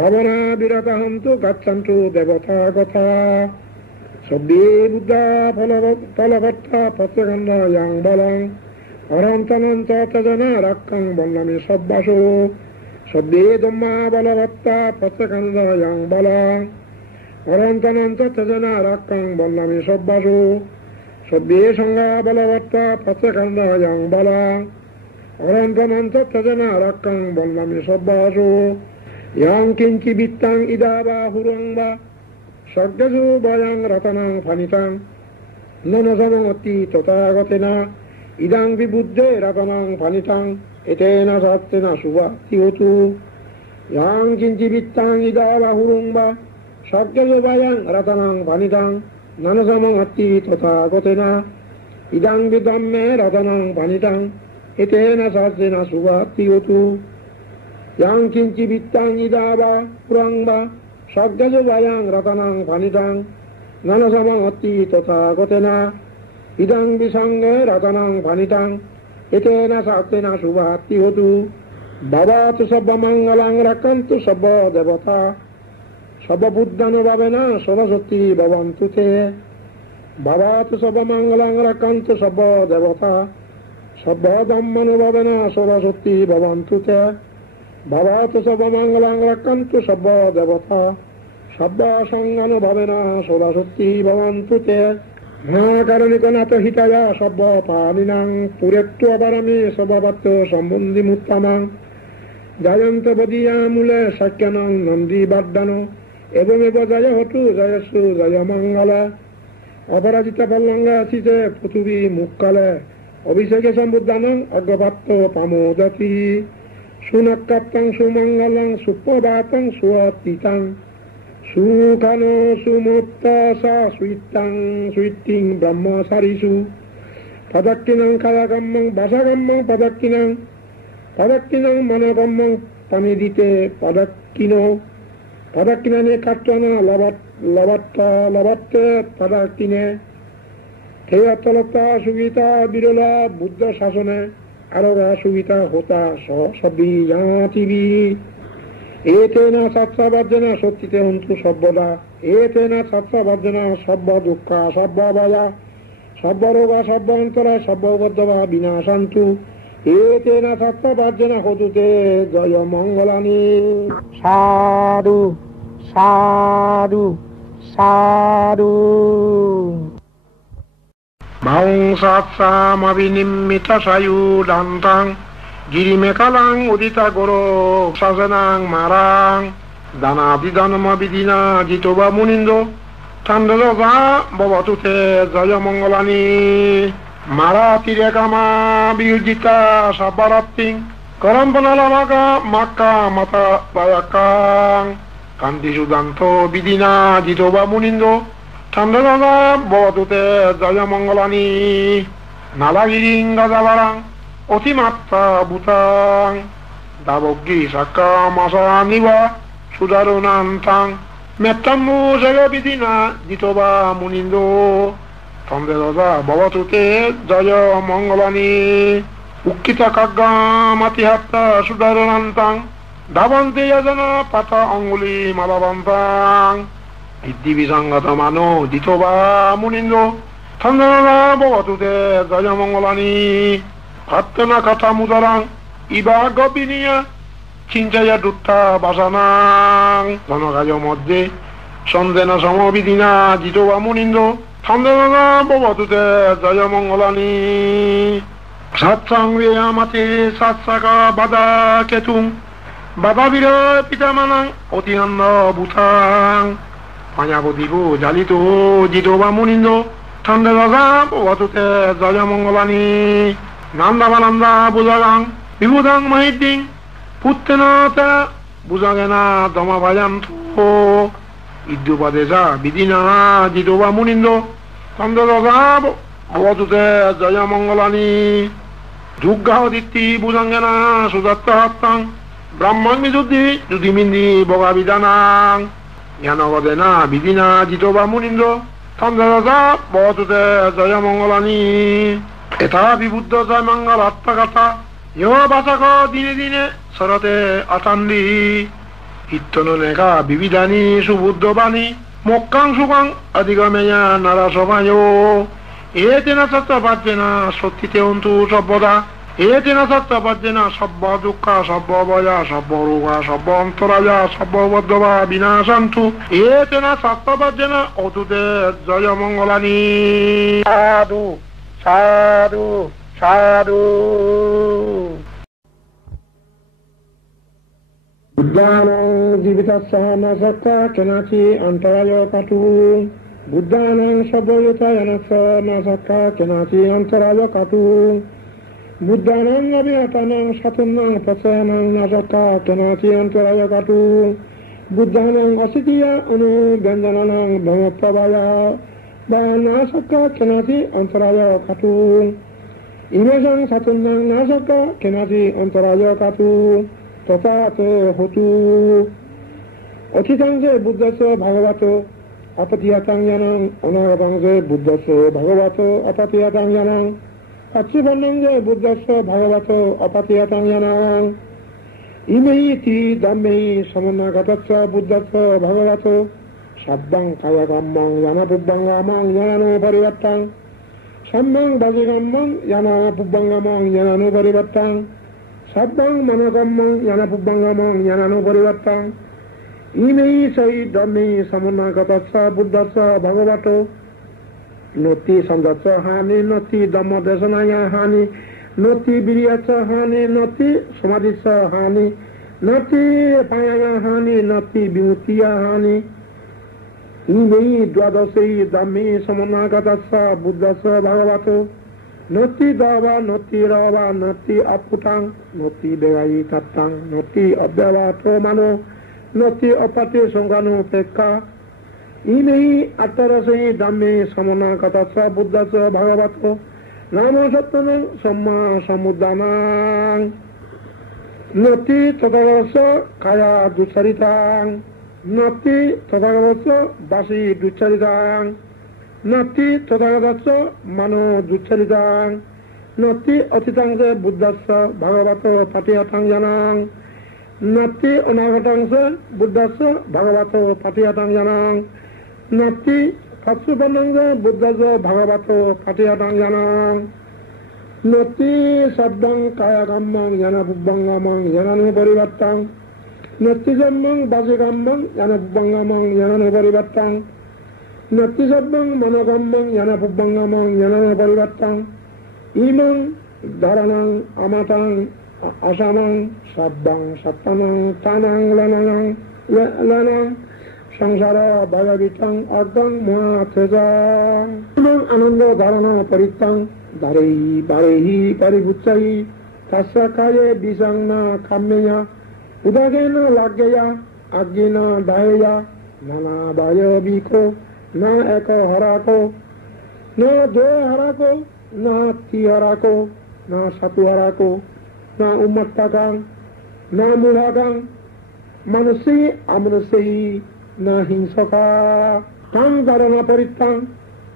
भवना विरतहन्तु गच्छन्तु देवतागता Sabbe Buddha Palavarta Patsaganda Yang Balang অনন্তনন্ত তজনা রক্ষং বন্নামি সব্বাসু সব্বে dhamma বলবত্তা পথকান্দায়ং বল অনন্তনন্ত তজনা রক্ষং বন্নামি সব্বাসু সব্বে সংজ্ঞা বলবত্তা পথকান্দায়ং বল অনন্তনন্ত তজনা রক্ষং বন্নামি সব্বাসু young কিঞ্চি বিত্তাং ইদা বা হুরং বা সজ্ঞসু বয়ং রতনাং ফানিতাং ননসমতি তথাগতেনা ইদাং বিবুদ্ধে রতনাং ফানিতাং এতেন সত্যেন সুভাতি হতু ইয়াং কিঞ্চি বিত্তাং ইদা বা হুরং বা সজ্ঞসু বয়ং রতনাং ফানিতাং ননসমতি তথাগতেনা ইদাং বিদম্মে রতনাং ফানিতাং এতেন Satyen সুভাতি হতু yang kinci bitang idaba kurang ba sabdajo bayang ratanang panitang nana samangati totha gotena idang bisange ratanang panitang etena satena subhati hotu bhavatu sabba mangalang rakantu sabba devata sabba buddhanu bhavena saraswati bhavantu te bhavatu sabba mangalang rakantu sabba devata sabba dhammanu bhavena saraswati bhavantu te ভবাতু সর্বমঙ্গলাং রক্ষন্তু সর্ব দেবতা সর্ব সঙ্গানুভবেনা সদাশক্তি ভবন্তু তে মহাকারণিকনাথ হিতায় সর্ব পালিনাং পুরেত্ব অপরমে সর্বভক্ত সম্বন্ধিমুত্তমাং জয়ন্ত বদিয়া মূলে সাক্ষ্যানং নন্দী বর্ধন এবমেব জয় হতু জয়সু জয় মঙ্গল অপরাজিত পল্লঙ্গা শিতে পৃথিবী মুক্কালে অভিষেকে সম্বুদ্ধানং অগ্রপাত্র পামোদতি সুনক্কাপ্তাং সুমঙ্গলং সুপ্রভাতং সুঅতীতাং সুখানো সুমুত্তসা সুইত্তাং সুইত্তিং ব্রহ্মচারিষু পদক্কিনং খায়াগম্যং বাসাগম্যং পদক্কিনং মনোগম্যং পানিদিতে পদক্কিনে কাট্টন লবত্তে পদক্কিনে থেয়তলতা সুগীতা বিরলা বুদ্ধ শাসনে আরোরা সুবিতা হোতা সবিয়াতিবি এতেনা সৎসাবার্জনা সত্যিতে হন্তু সব্যদা এতেনা সৎসাবার্জনা সব্য দুঃখ সব্য ভয়া সব্য রোগা সব্য অন্তরা সব্য গদ্যবা বিনাশান্তু এতেনা সৎসাবার্জনা হতুতে জয় মঙ্গলানি সাধু সাধু সাধু মাং সাৎসামবিনিম্মিত সায়ুদান্তাং গিরিমেকালাং উদিতা গরো শাসনাং মারাং দানাদিদানমবিদিনা জিতবা মুনিন্দ ঠান্ডা ববতুতে জয় মঙ্গলানি মারা তীরে কামা বিউজিতা সাবারাত্তিং করম্পনালামাকা মাক্কা মাতা বায়াকাং কান্তি সুদান্ত বিদিনা জিতবা মুনিন্দ ঠান্ডা ববতুতে জয় মঙ্গলানি নালাগিরিং গাজাবারাং অতিমাত্রা ভূতাং দাবগ্গি সাক্কা মাসা নিবা সুদারুনান্তাং মেত্তাম্মু জগবিদিনা জিতবা মুনিন্দ তন্দেরদা ভবতুতে জয় মঙ্গলানি উক্কিতা কাগ্গা মাতিহাত্তা সুদারুনান্তাং দাবন্তে যজনা পাতা অঙ্গুলি মালাবন্তাং ইদ্দিবিসঙ্গত মানো জিতবা মুনিন্দ তন্দেরদা ভবতুতে জয় মঙ্গলানি আত্মনা কথা মুদারাং ইবা গপিনিয়া চিন্তায়া দুত্তা বাসানাং জনকাজ মধ্যে সন্দেনা সমবিদিনা জিতবা মুনিন্দ সন্দেনা ববতুতে জয় মঙ্গলানি সৎসঙ্গে আমাতে সাৎসাকা বাদা কেতুং বাদা বীর পিতামানাং অতিনন্দ ভূতাং পাঞ্জাবদিবু জালিত জিতবা মুনিন্দ সন্দেনা ববতুতে জয় মঙ্গলানি নান্দাবানন্দা বুজাগাং বিবুধাং মহিদ্দিং পুত্তেনাতে বুজাগেনা দমা ভাজান্তো ইদ্যুপাদেশা বিদিনা জিতবা মুনিন্দ তন্দ্রদা ভবতুতে জয় মঙ্গলানি দুর্গাহ দিত্তি বুজাঙ্গেনা সুদত্ত হত্তাং ব্রাহ্মণ বিশুদ্ধি যুধিমিন্দি বগা বিধানাং জ্ঞানগদেনা বিদিনা জিতবা মুনিন্দ তন্দ্রদা ভবতুতে জয় মঙ্গলানি এটা বিবুদ্ধ জয় মঙ্গল আত্মকথা ইহ বাচক দিনে দিনে সরতে আতান্দি ইত্তন নেখা বিবিধানি সুবুদ্ধ বাণী মক্কাং সুকাং অধিগমেয়া নারাসভায় এতেনা সত্যবাদ্যেনা সত্যিতে অন্তু সর্বদা এতেনা সত্যবাদ্যেনা সব্য দুঃখ সব্য ভয়া সব্য রোগা সব্য অন্তরায়া সব্য বদ্ধবা বিনাশান্তু এতেনা সত্যবাদ্যেনা অতুতে জয় মঙ্গলানি সাধু সাধু সাধু বুদ্ধানাং জীবিতস্য ন সত্য কেনাচি অন্তরায় কাটু বুদ্ধানাং সর্বয়ুতায়নস্য ন সত্য কেনাচি অন্তরায় কাটু বুদ্ধানাং অবিহতানাং সাতুনাং পচয়ানাং ন সত্য কেনাচি অন্তরায় কাটু বুদ্ধানাং অসিতিয়া অনুব্যঞ্জনানাং ভ্রমপ্রবায়া বা ন সত্য কেনাচি অন্তরায় কাটু ইমেষাং সাতুনাং ন সত্য কেনাচি অন্তরায় কাটু তথাত হতু অচিতাংশে বুদ্ধস্য ভাগবত অপতিহাতাং জ্ঞানং অনাগতাংশে বুদ্ধস্য ভাগবত অপতিহাতাং জ্ঞানং অচ্ছুবন্নংশে বুদ্ধস্য ভাগবত অপতিহাতাং জ্ঞানং ইমেহি তি দম্মেহি সমন্নাগতস্য বুদ্ধস্য ভাগবত শব্দং কায়কম্মং জ্ঞানপুব্বঙ্গমং জ্ঞানানুপরিবর্তং সম্যং বাজিকম্মং জ্ঞানপুব্বঙ্গমং জ্ঞানানুপরিবর্তং শব্দং মনোকম্মং জ্ঞানপুব্বঙ্গমং জ্ঞানানুপরিবর্তং ইমেহি সৈ দম্মেহি সমন্নাগতস্য বুদ্ধস্য ভগবত নতি ছন্দস্য হানি নতি দম্মদেশনায় হানি নতি বিরিয়স্য হানি নতি সমাধিস্য হানি নতি পায়ায় হানি নতি বিমুক্তিয়া হানি ইমেহি দ্বাদশৈ দম্মেহি সমন্নাগতস্য বুদ্ধস্য ভগবত নতি দবা নতি রবা নতি অপুটাং নতি দেবায়ী তত্তাং নতি অব্যবাত মানো নতি অপাতি সংজ্ঞানুপেক্ষা ইমেহি আত্মরসৈ ধম্মে সমন্নাগতস্য বুদ্ধস্য ভগবত নাম সত্যং সম্মা সমুদ্দানাং নতি তথাগতস্য কায়া দুচ্চারিতাং নতি তথাগতস্য বাসি দুচ্চারিতাং নতি তথাগতস্য মনো দুচ্চারিতাং নতি অতীতাংশে বুদ্ধস্য ভগবত পাটিহাতাং জ্ঞানং নতি অনাগতাংশে বুদ্ধস্য ভগবত পাটিহাতাং জ্ঞানং নতি তৎসুপন্নংশে বুদ্ধস্য ভগবত পাটিহাতাং জ্ঞানং নতি শব্দং কায়কম্মং জ্ঞানপুব্বঙ্গমং জ্ঞানানুপরিবর্তং নতি জন্মং বাজিকম্মং জ্ঞানপুব্বঙ্গমং জ্ঞানানুপরিবর্তং নতি শব্দং মনোকম্মং জ্ঞানপুব্বঙ্গমং জ্ঞানানুপরিবর্তং ইমং ধারণং আমাতাং আসামং শব্দং সত্তানং তানাং লনং সংসার ভয়ভীতং অর্ধং মহাথেজং ইমং আনন্দ ধারণ পরিত্যাং দারেহি বারেহি পরিভুচ্ছাহি তস্য কায়ে বিষং ন কাম্যয়া উদগেন লাগ্যয়া আগ্নেন দাহেয়া নানা বায় বিকো না এক হরাকো না দে হরাকো না তি হরাকো না সাতু হরাকো না উম্মত্তাকাং না মূঢ়াকাং মনুষ্যই আমনুষ্যই না হিংসকা তাং ধারণা পরিত্যাং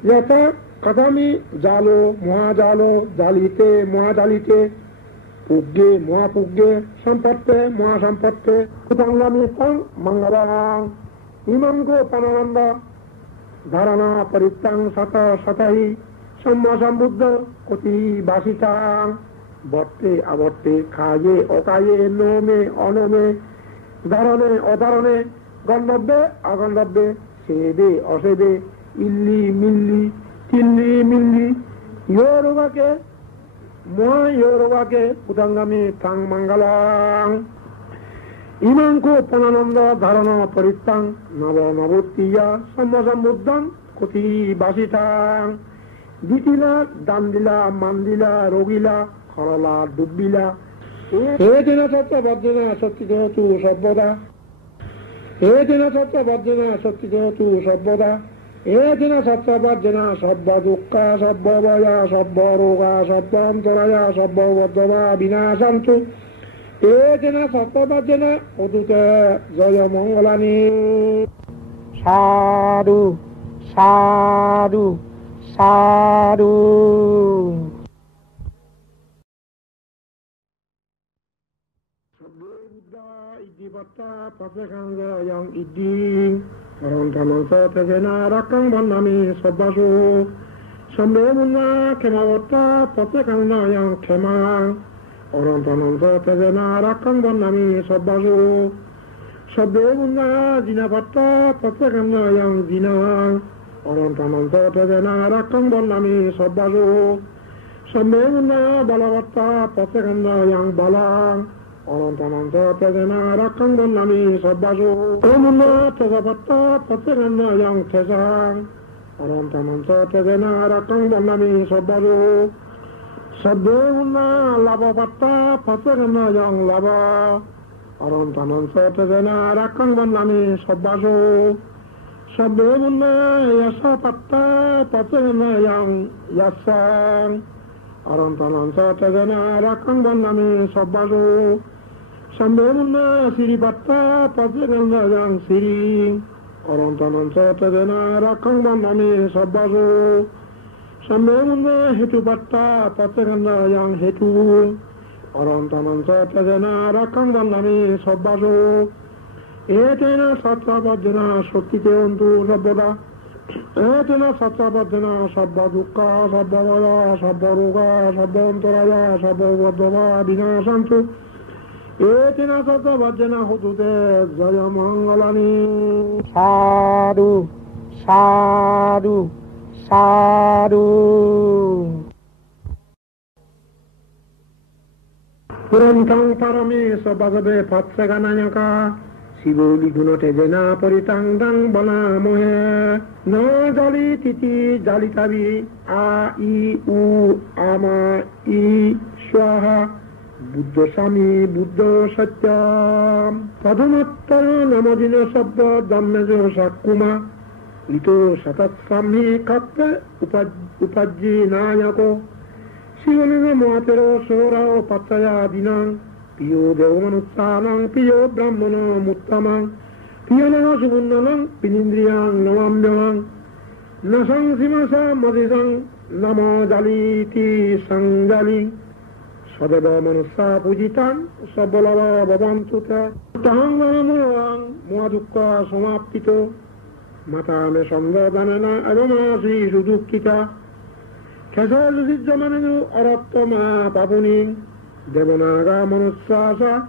যথা কথামি জালো মহাজালো জালিতে মহাজালিতে পুগ্গে মহাপুগ্গে সম্পত্তে মহাসম্পত্তে কুতাঙ্গামি তাং মঙ্গলাং ইমাং গো পানানন্দ ধারণা পরিত্যাং শত শতহি সম্য সম্বুদ্ধ অতি বাসিতাং বর্তে আবর্তে খায়ে অকায়ে নোমে অনোমে ধারণে অধারণে গন্ধব্যে অগন্ধব্যে সেবে অসেবে ইল্লি মিল্লি তিল্লি মিল্লি ইয়োরোগাকে মহায়োরোগাকে পুতাঙ্গামি তাং মঙ্গলাং ইমাংকো পনানন্দ ধারণ পরিত্যাং নব নবতীয়া সম্বুদ্ধং কতি বাসিতাং দিতিলা দান্দিলা মান্দিলা রোগিলা খরলা ডুবিলা হে দিন সত্য বর্জনা সত্যি যেহেতু সর্বদা হে দিন সত্য বর্জনা সত্যি যেহেতু সর্বদা হে দিন সত্য বর্জনা সব্য দুঃখ সব্য ভয়া সব্য রোগা সব্য অন্তরায়া সব্য বদ্ধবা বিনাশান্তু এতেন সত্যবাদ্যেন অতুতে জয় মঙ্গলানি সাধু সাধু সাধু ইতিপত্তা পথেখাং ইতি অরন্তানং সতেনা রাক্কাং বন্নামি সব্বাসু 선배문나 개마웠다 버텨간나양 개망 어런터넌서 태제나 락강번남이 섭바수 선배문나 지나봤다 버텨간나양 지낭 어런터넌서 태제나 락강번남이 섭바수 선배문나 발라왔다 버텨간나양 발랑 어런터넌서 태제나 락강번남이 섭바수 어문나 태자봤다 버텨간나양 태상 어런타면서 태제나 락강번남이 섭바주 sabbeunna laba batta pasagana yang laba aron tanon sotena rakang banami sabbaso sabbeunna yasa patta pasagana yang yasang aron tanon sotena rakang banami sabbaso sabbeunna siri patta pasagana yang siri aron tanon sotena rakang banami sabbaso sambemunna hetu patta patsaganda yang hetu arantanan satjana rakangandami sabbaso etena satsabadjana shottite ontu sabboda etena satsabadjana sabbadukka sabbavaya sabbaruga sabbontoraya sabbavadava binasantu etena satsabadjana hotude jayamangalani sadhu sadhu Sadhu Purantang parami sabagabe patsagananyaka Sibuli gunote jena paritangdang bana mohe Na jali titi jali tabi A I U ama I swaha Buddha sami Buddha satyam Padamattara namadina sabda dammejo sakuma Ito satat samhi katte upajji nayako Sivalinga muatero sorao pattaya dinang Piyo devamanutsanang piyo brahmana muttamang Piyanaga subunnanang pinindriyang nawambyang Nasang simasa madisang namo jaliti sangjali Sadeva manusa pujitan sabalava bhavantute Tahang vanamulang muadukka samaptito Matame samvedanena adamasi sudukkita Kesasusi zamanenu arattama papuning Devonaga manussasa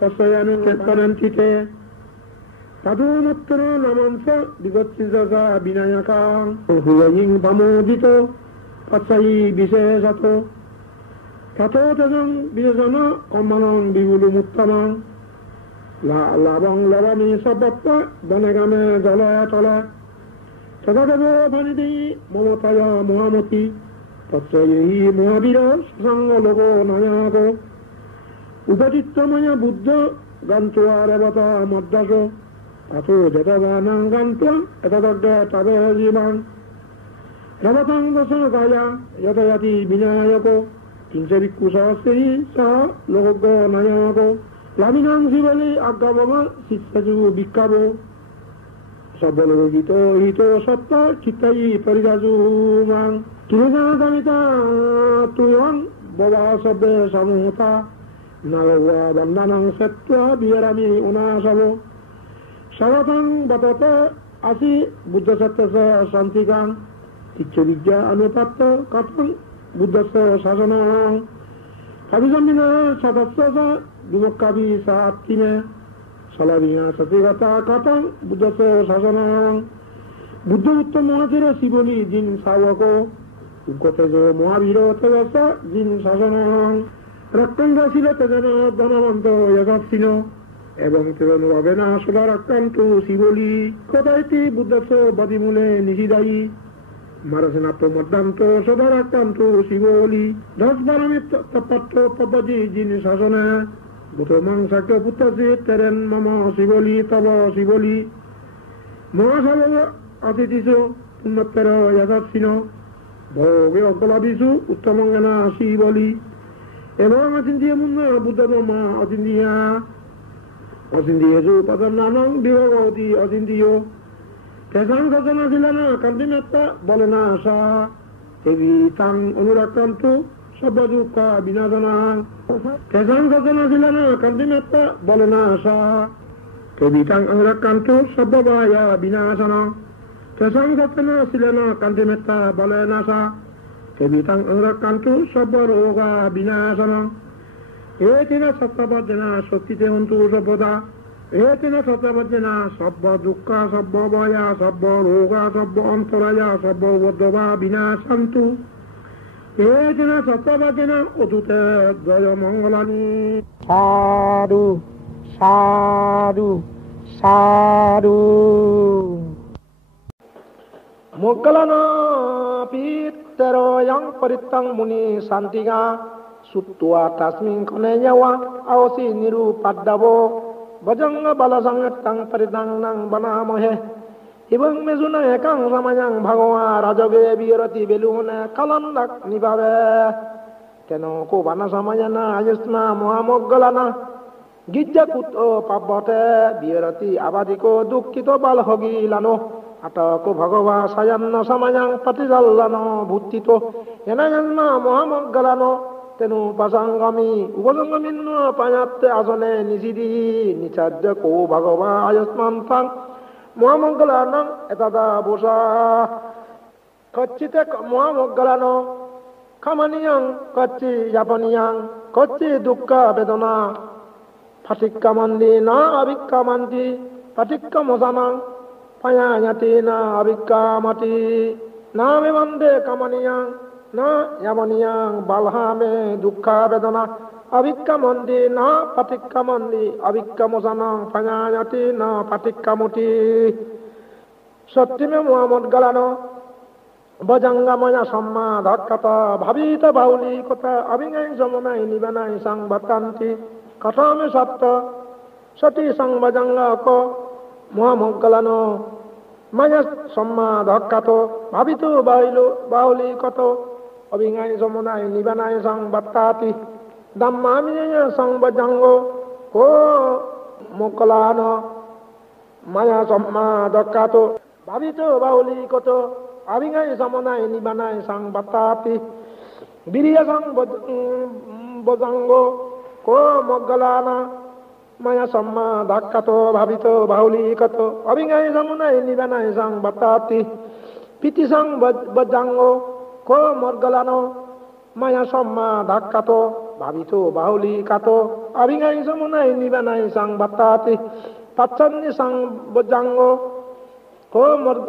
Pasayanu kettanantite Tadumattana namansa Digatsisasa binayakang Huyaying pamudito Pasayi bisesato Tatotasang bisesana Kammanang bihulumuttamang labang labami sabatta danegame jala tala tadagabo banidi momotaya muhamoti tatsayi muhabira sangalogo nayago upajittamaya buddha gantua rebata maddaso tato jatavanang gantua etadagda tabajimang rabatang dasagaya yatayati binayako tinserikku sasiri sa logo nayago Laminang sibali agama sisaju bikabo sabolo hito satta chitai parigazu mang kirena damita tuyang bawa sabbe samuta nalawa bandanang setwa biarami unasabo saratang batata asi buddha sattasa santikang ticcerigya anupatta katang buddha sasanang kabisamina satassasa Dumakabi saat kini Salarinya satigata katang Buddha sasanang Buddha uttama tera siboli jin sawako Ukotejo muhabiro tegasa jin sasanang Rakkanga sila tegana danamanto yagasino Ebang tiranu rabena sudarakantu siboli Kotaiti Buddha badimule nisidai Marasenato maddanto sudarakantu siboli Das baramit tapatto pabaji jin sasana Butomang sakya puttasi teren mama siboli taba siboli Mahasabha atitiso punnattara yadassino Bhoge oggalabisu uttamangana siboli Ebang asindiya munna buddha nama asindiya Asindiyasu padannanang bivagoti asindiyo Tesang sasana silana kandinatta balana sa Evi tang anurakantu Sabbaduka binasana Tesang sasana silana kandinatta balana sa Kebitang angrakantu sabbabaya binasana Kesang silena kantimetta balenasa kebitang angrakantu sabbaroga binasana etina sattapajjana sottite huntu sabboda etina sattapajjana sabba dukkha sabba baya sabba roga sabba antaraya sabba vaddava binasantu etina sattapajjana udute jaya mangalani sadhu sadhu sadhu. Moggalana pitero yang paritang muni santiga suttua tasmin kone nyawa awasi niru paddabo bajanga balasang tang paritang nang banamohe ibang mezuna ekang samayang bhagawa rajoge birati belune kalandak nibabe keno ko bana samayana ayasma mohamoggalana gijja kut pabbote birati abadiko dukkito balhogi lano atako bhagava sayanna samayang patijallano buttito enayanna mohamoggalano tenu pasangami upasangaminno panyatte asane nisidi nicadya ko bhagava ayasmantang mohamoggalanang etada bosa kaccite mohamoggalano kamaniyang kacci yapaniyang kacci dukkha bedana patikkamandi na abikkamandi patikkamosanang panyanyati na abhikkamati na memande kamaniyang na yamaniyang balhame dukkha vedana abhikkamandi na patikkamandi abhikkamosanang panyanyati na patikkamuti sattime mohamoggalano bhajangamaya samma dhakkata bhavita bauli kota abhingai jamunai nibanai sang batanti katame satta sati sang bhajanga ko mohamoggalano maya samma dhakkato bhavitu bauli kato abhingai jamunai nibanai sang battati dhammamiya sang bhajango ko moggalano maya samma dhakkato bhavitu bauli kato abhingai jamunai nibanai sang battati biriya sang bhajango ko moggalana maya samma dhakkato bhavito bahuli kato abhingai jamunai nibanai sang battati piti sang bhajango ko moggalano maya samma dhakkato bhavito bahuli kato abhingai jamunai nibanai sang battati paccanni sang bhajango ko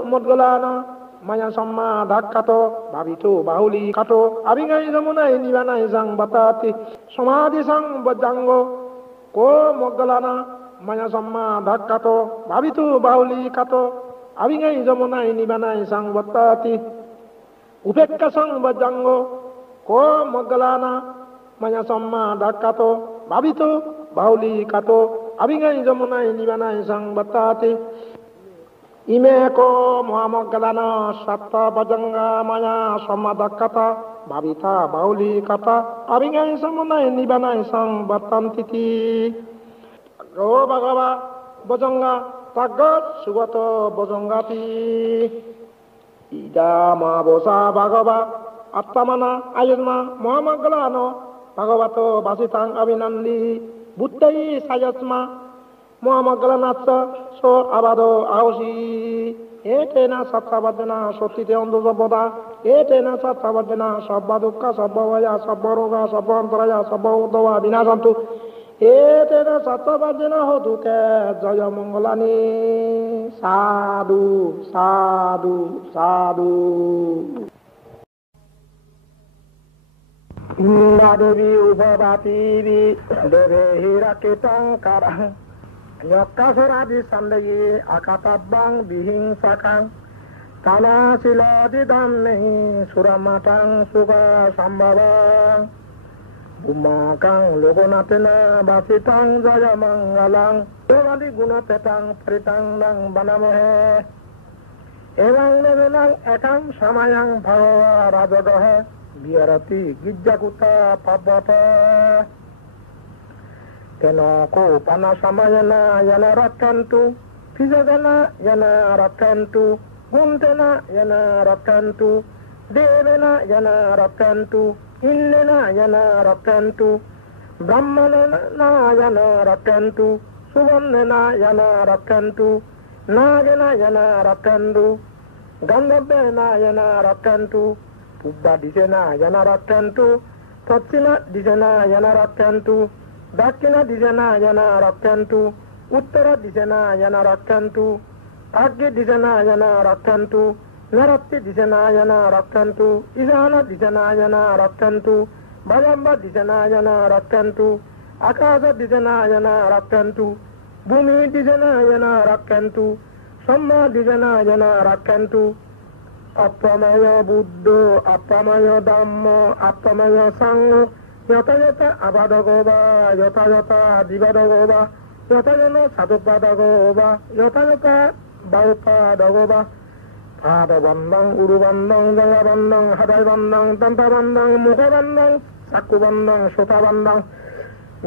moggalana maya samma dhakkato bhavito bahuli kato abhingai jamunai nibanai sang battati samadhi sang bhajango ko moggalana maya samma dhakkato bhavitu bahuli kato abhingai jamunai nibanai sang battati upekka sang bhajango ko moggalana maya samma dhakkato bhavitu bahuli kato abhingai jamunai nibanai sang battati ime ko mohamoggalana satta bhajanga maya samma dhakkata bhavita bahuli kata abhingai jamunai nibanai sang battantiti go bhagava bhajanga tagat sugato bhajangati idama bosa bhagava attamana ayasma mohamoggalano bhagavato basitang abhinandi buddhai sayasma mohamoggalanatsa so abado ausi etena sattavajjana sottite ondo sabboda etena sattavajjana sabba dukkha sabba vaya sabba roga sabba antaraya sabba uddava binasantu etena sattavajjana hoduke jaya mangalani sadhu sadhu sadhu. Inna devi ubhavati deve hirakitang karang nyokkasuradi sandayi akatabang bihingsakang tana siladi dammehi suramatang suka sambhavang bumakang logonatena basitang jaya mangalang devali gunapetang paritang nang banamohe evang nevenang ekang samayang bhava rajodohe biarati gijjakuta pabbata keno ko pana samayana yana rakkantu fijagana yana rakkantu guntena yana rakkantu devena yana rakkantu innena yana rakkantu brahmana yana rakkantu subannena yana rakkantu nagena yana rakkantu গন্ধর্বেনা yana রক্ষন্তু, Purba দিশেনা yana রক্ষন্তু, পশ্চিমা দিশেনা yana রক্ষন্তু, দক্ষিণা দিশেনা yana রক্ষন্তু, উত্তর দিশেনা yana রক্ষন্তু, আগ্নেয় দিশেনা yana রক্ষন্তু, নৈಋত্য দিশেনা yana রক্ষন্তু, ঈশান দিশেনা yana রক্ষন্তু, বায়ম্ব দিশেনা yana রক্ষন্তু, আকাশ দিশেনা yana রক্ষন্তু, ভূমি দিশেনা yana রক্ষন্তু, সম্মা দিশেনা yana রক্ষন্তু। অপ্রমেয় Buddha, অপ্রমেয় Dhamma, অপ্রমেয় সংঘ, যথা যথা আবাদক বা যথা যথা দিবাদক বা যথা জন সাধুপাদক বা যথা যথা বাউপাদক বা পাদবন্ধং, উরুবন্ধং, জঙ্গবন্ধং, হৃদয়বন্ধং, দন্তবন্ধং, মুখবন্ধং, চাক্ষুবন্ধং, শ্রোতাবন্ধং,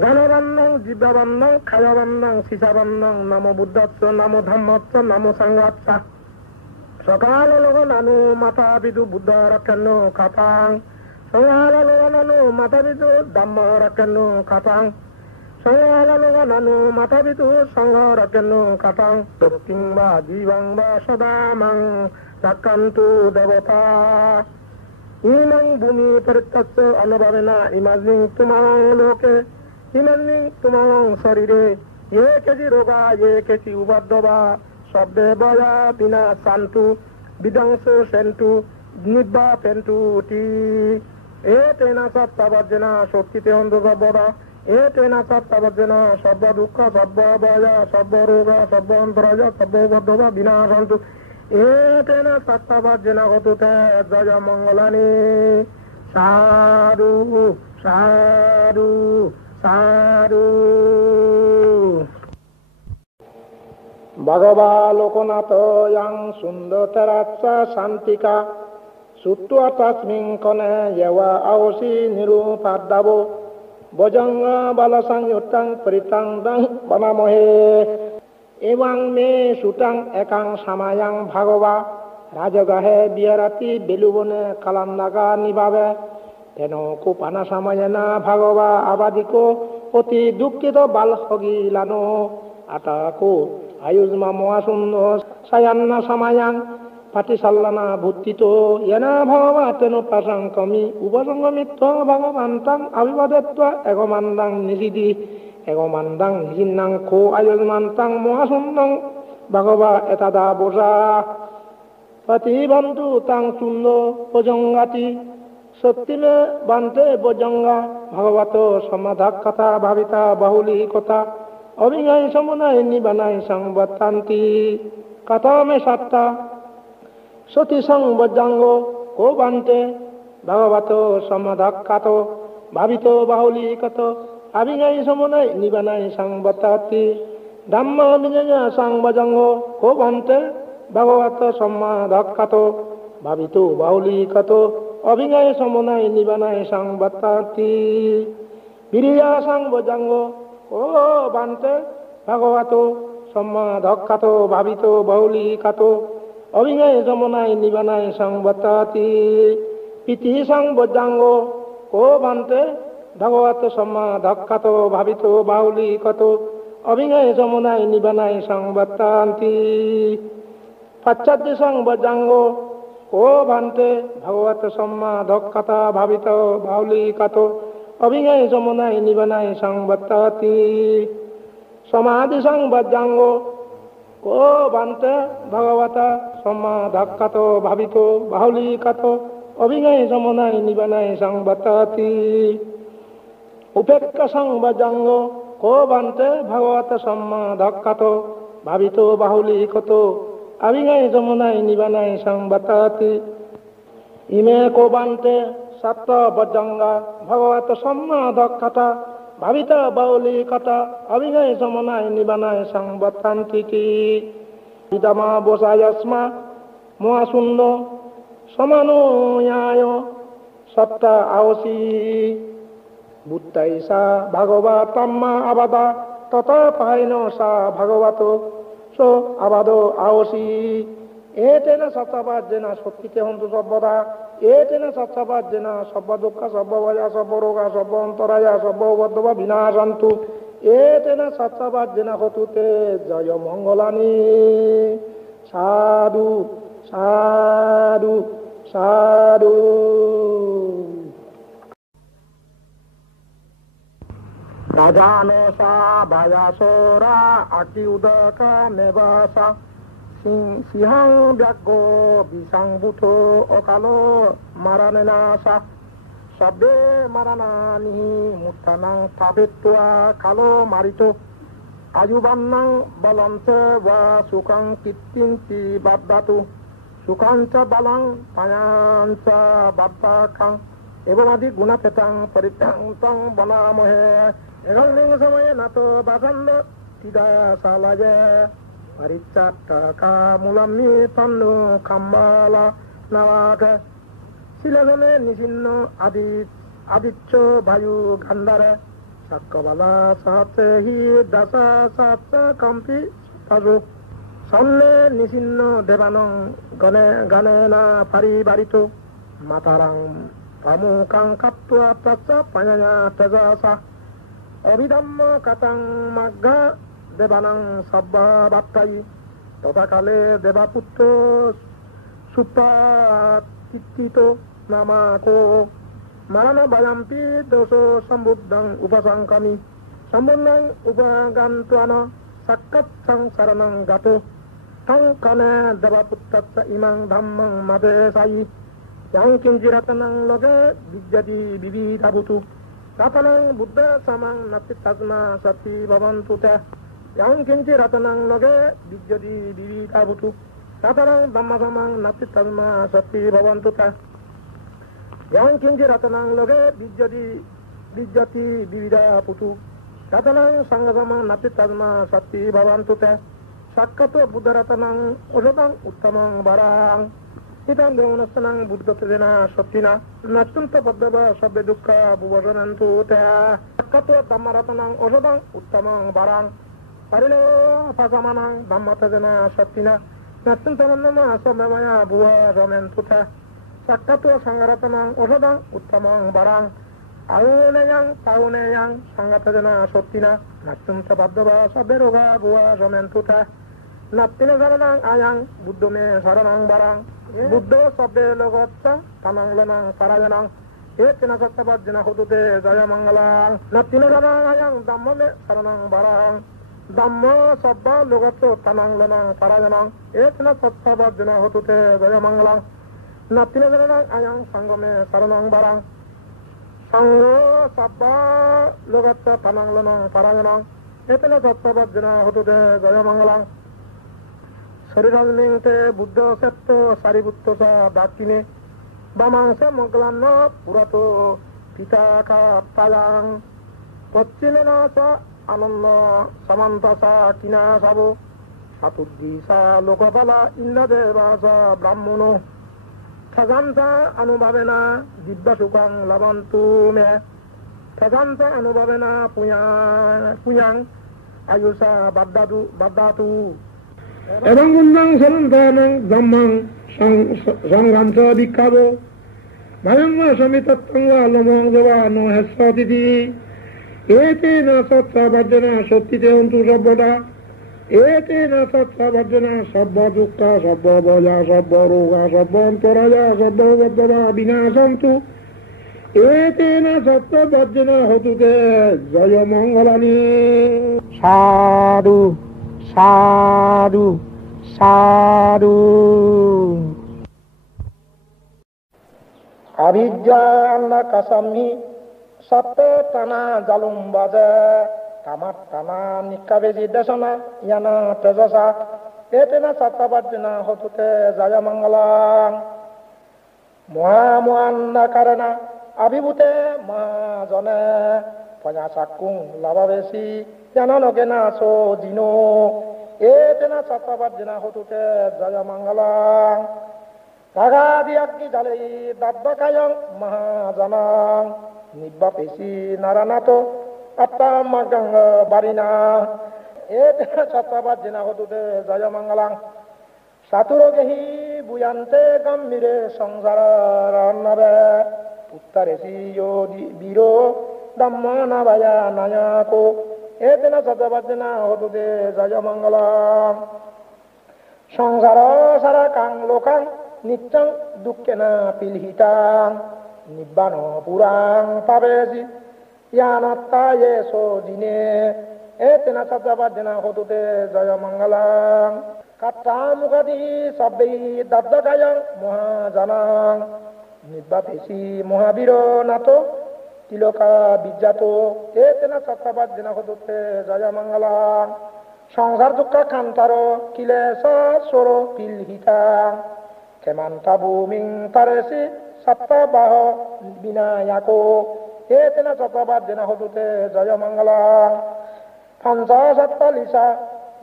গানবন্ধং, জিহ্বাবন্ধং, খায়বন্ধং, শিশাবন্ধং। নমো বুদ্ধস্য, নমো ধম্মস্য, নমো সংঘাচ্ছ। সকাল লোক নানু মাথা বিদু বুদ্ধ রক্ষানো কাপাং, সকাল লোক নানু মাথা বিদু ধম্ম রক্ষানো কাপাং, সকাল লোক নানু মাথা বিদু সংঘ রক্ষানো কাপাং। দক্ষিণ বা জীবং বা সদা মাং রক্ষন্তু দেবতা। ইমং ভূমি পরিত্যক্ত অনুভবেনা ইমাজিং তুমাং লোকে, ইমাজিং তুমাং শরীরে এ কেজি রোগা এ কেজি উপাদ্যবা শব্দে বয়া বিনা শান্তু বিধ্বংস সেন্তু নিব্বা পেন্তু টি। এ তেনা সত্তাবর্জনা শক্তিতে অন্ধ সর্বদা, এ তেনা সত্তাবর্জনা সর্ব দুঃখ সর্ব বয়া সর্ব রোগ সর্ব অন্তরায় সর্ব বদ্ধবা বিনাশন্তু। এ তেনা সত্তাবর্জনা হতুতে জয় মঙ্গলানি। সাধু সাধু সাধু। ভগবা লোকনাথ yang সুন্দরাচ্ছা শান্তিকা সুত্ত্বা তস্মিং কনে yewa আওসি নিরূপাদ্যাবো বজঙ্গ বালসংযুক্তং পরিতাং দং বনামহে। এবাং মে সুতাং একাং সামায়াং ভাগবা রাজগাহে বিহারাতি বেলুবনে কালান্দাগা নিভাবে তেন কুপানা সামায়না ভাগবা আবাদিকো অতি দুঃখিত বাল হগিলানো আতাকো আয়ুষ্মা মহাশূন্য সায়ান্না সামায়াং পাটিসাল্লানা ভূতিত এনা ভগবা তেন পাশাং কমি উপসঙ্গমিত্ব ভগবান্তাং অভিবাদত্ব এগমান্দাং নিষিদি এগমান্দাং নিজিন্নাং খো আয়ুষ্মান্তাং মহাশূন্যং ভগবা এতাদা বোসা পতিবন্তু তাং শূন্য ভজঙ্গাতি সত্যিমে বান্তে ভজঙ্গা ভগবত সমাধাক কথা ভাবিতা বাহুলি কথা অভিনয় সমনায় নিবানায় সংবত্তান্তি কথামে সাত্তা সতী সংবজ্জাঙ্গ কো বান্তে ভগবত সমাধাকাত ভাবিত বাহুলি কত অভিনয় সমনায় নিবানায় সংবত্তান্তি ধম্ম বিজয় সংবজ্জাঙ্গ কো বান্তে ভগবত সমাধাকাত ভাবিত বাহুলি কত অভিনয় সমনায় নিবানায় সংবত্তান্তি বিরিয়া সংবজ্জাঙ্গ ও বান্তে ভগবত সমাধাকাত ভাবিত বাহুলি কত অভিনয় যমনায় নিবানায় সংবত্তাতি প্রীতি সংবজ্জাঙ্গ ও বান্তে ভগবত সমাধাকাত ভাবিত বাহুলি কত অভিনয় যমনায় নিবানায় সংবত্তান্তি পাশ্চাত্য সংবজ্জাঙ্গ ও বান্তে ভগবত সমাধাকাত ভাবিত বাহুলি কত অভিনয় যমনায় নিবানায় সংবত্তাতি সমাধি সংবজ্জাঙ্গ ও বান্তে ভগবত সমাধাকাত ভাবিত বাহুলি কত অভিনয় যমনায় নিবানায় সংবত্তাতি উপেক্ষা সংবজ্জাঙ্গ ও বান্তে ভগবত সমাধাকাত ভাবিত বাহুলি কত অভিনয় যমনায় নিবানায় সংবত্তাতি ইমে কো বান্তে সপ্ত বজ্জাঙ্গা ভগবত সমাধাকাত ভাবিত বাহুলি কথা অভিনয় যমনায় নিবানায় সংবত্তান্তি ইদমা বসায়স্মা মহাশূন্য সমানুয়ায় সত্তা আওসি বুত্তাইসা ভাগবতাম্মা আবাদা তত পাইন সা ভাগবত সো আবাদ আওসি এতেন সত্তাবাজ্যেনা শক্তিতে হন্তু সর্বদা এতেন সত্তাবাজ্যেনা সর্ব দুঃখ সর্ব ভয়া সর্ব রোগা সর্ব অন্তরায়া সর্ব বদ্ধবা বিনাশন্তু এতেন সত্তাবাজ্যেনা হতুতে জয় মঙ্গলানি। সাধু সাধু সাধু। Rajanasa Bayasora Aki Udaka Nebasa Sihang Byago Bisang Buto Okalo Maranenasa Sabde Maranani Mutanang Tabitua Kalo Marito Ayubanang Balante Wa Sukang Kitinti Babdatu Sukanca Balang Payanca Babakang Ebomadi Guna Petang Paritang Tang Banamohe Egaling Samaya Nato Baganda Tida Salaja Paricata Kamulami Panu Kambala Nawaka Silagame Nisino Aditcho Bayu Gandara Sakabala Satehi Dasa Sata Kampi Tazu Sanne Nisino Devanong Ganena Pari Barito Matarang Pamukang Katwa Tasa Panyanya Tazasa Abhidhamma Katang Magga Devanang Sabba Bhattai Totakale Devaputto Supa Titito Namako Marana Bayampi Doso Sambuddhang Upasangkami Sambunang Upagantuana Sakat Sang Saranang Gato Tangkane Devaputtatsa Imang Dhammang Madesai Yang Kinjiratanang Loge Bijjadi Bibidhabutu Ratanang Buddha Samang Nati Tasma Sati Bhavantute Yang Kinjiratanang Loge Bijjadi Bibidhabutu Ratanang Dhamma Samang Nati Tasma Sati Bhavantute Yang Kinjiratanang Loge Bijjati Bibidhabutu Ratanang Sangha Samang Nati Tasma Sati Bhavantute Sakkato Buddha Ratanang Osodang Uttamang Barang Hitam Devanastanang Buddha Tadena Satina Nastunta Padava Sabbe Dukka Buvasanantu Teha Sakkato Dhammaratanang Osodang Uttamang Barang Parilo Pasamanang Dhamma Tadena Satina Nastunta Mandama Sabemaya Buvasanantu Teha Sakkato Sangaratanang Osodang Uttamang Barang Auneyang Tauneyang Sangatadena Satina Nastunta Padava Sabbe Roga Buvasanantu Teha Nattina Saranang Ayang Buddhame Saranang Barang Buddha Sabbe Logatsa Tanang Lanang Sarayanang Etina Sattabhajana Hudute Jaya Mangalang Nattina Saranang Ayang Dhammame Saranang Barang Dhamma Sabba Logatso Tanang Lanang Sarayanang Etina Sattabhajana Hudute Jaya Mangalang Nattina Saranang Ayang Sangame Saranang Barang Sangho Sabba Logatsa Tanang Lanang Sarayanang Etina Sattabhajana Hudute Jaya Mangalang Sariralmingte Buddha Setto Sariputtosa Bhaktine Bamangse Moglanno Purato Pitaka Talang Pachinenasa Ananda Samantasa Kina Sabo Satuddisa Lokapala Indadevasa Brahmono Thaganta Anubhavena Dibba Sukang Labantu Me Thaganta Anubhavena Punyang Ayusa Baddatu Ebangundang Sarantanang Dhammang Sangamsa Bhikkavo Mayamma Samitattangva Lamang Zavano Hessatiti Etena Satsa Bhajana Sottite Ontu Sabbada Etena Satsa Bhajana Sabba Dukka Sabba Bhaya Sabba Roga Sabba Antaraya Sabba Vaddava Vinasantu Etena Satsa Bhajana Hotute Jaya Mangalani Sadhu Sadhu Sadhu Abhijja Anna Kasami Satte Tana Jalumbaja Tamat Tana Nikavedi Dasana Yana Tejasa Etena Sattabhajana Hotute Jaya Mangalang Muhamuanna Karana Abhibhute Mahajane Panyasakung Lavavesi Yananogena So Dino Etena Sattabhajana Hotute Jaya Mangalang Tagadiakki Jalai Dabbakayang Mahajanang Nibbapesi Naranato Attamagang Barina Etena Sattabhajana Hotute Jaya Mangalang Saturogehi Buyante Gammire Sangsara Rannabe Uttaresi Yodi Biro Dhammana Vaya Nayako Etena Sattabhajana Hotute Jaya Mangalang সংসার সারা Kang লোকাং নিত্যং দুঃখেনা পিলহিতাং নিব্বান পুরাং পাবেসি ইয়ানাত্তা yeso dine etena sattavajjana hotute jaya mangalang kattamukati sabbi daddakayang mohajanang nibbapesi mohabiro nato tiloka bijjato etena sattavajjana hotute jaya mangalang সংসার দুঃখ খান্তারো কিলেশ সরো পিলহিতা কেমান্তা ভূমিং তারেসি সপ্তাবাহ বিনায়াকো এতেনা সপ্তাবাজ্যেনা হতুতে জয় মঙ্গলাং পঞ্চাশত্তালিশা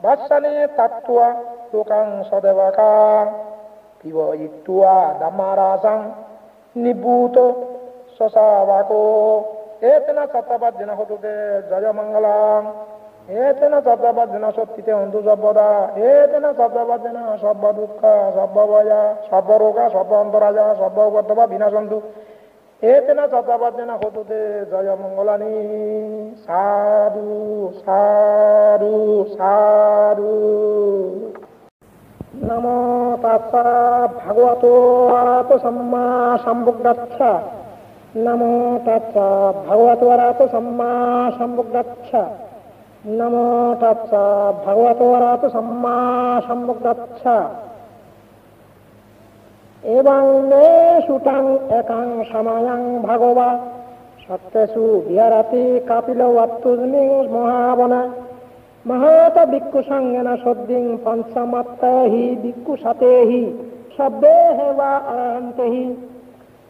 ভাষ্যানি তাত্ত্বা লোকাং সদেবাকাং পিব ইত্তুয়া দাম্মারাসাং নিভূত সসাবাকো এতেনা সপ্তাবাজ্যেনা হতুতে জয় মঙ্গলাং এতেনা সপ্তাবাজ্যেনা সত্যিতে অন্তু সব্বদা এতেনা সপ্তাবাজ্যেনা সব্ব দুঃখ সব্ব ভয়া সব্ব রোগা সব্ব অন্তরাজা সব্ব কর্তব্য বিনাশন্তু এতেনা সপ্তাবাজ্যেনা হতুতে জয় মঙ্গলানি সাধু সাধু সাধু। নমো তাস্সা ভগবতো আরহাতো সম্মা সম্বুদ্ধাচ্ছা নমো তাস্সা ভগবতো আরহাতো সম্মা সম্বুদ্ধাচ্ছা নমো তাস্সা ভগবতো আরহাতো সম্মা সম্বুদ্ধাচ্ছা এবং সুতাং একাং সমায়াং ভগবা সত্যসু বিহারাতি কাপিলবত্তুস্মিং মহাবনে মহাত ভিক্ষু সঙ্গেন সদ্দিং পঞ্চমাত্তাহি ভিক্ষু সাতেহি সব্বে হেবা আরহন্তেহি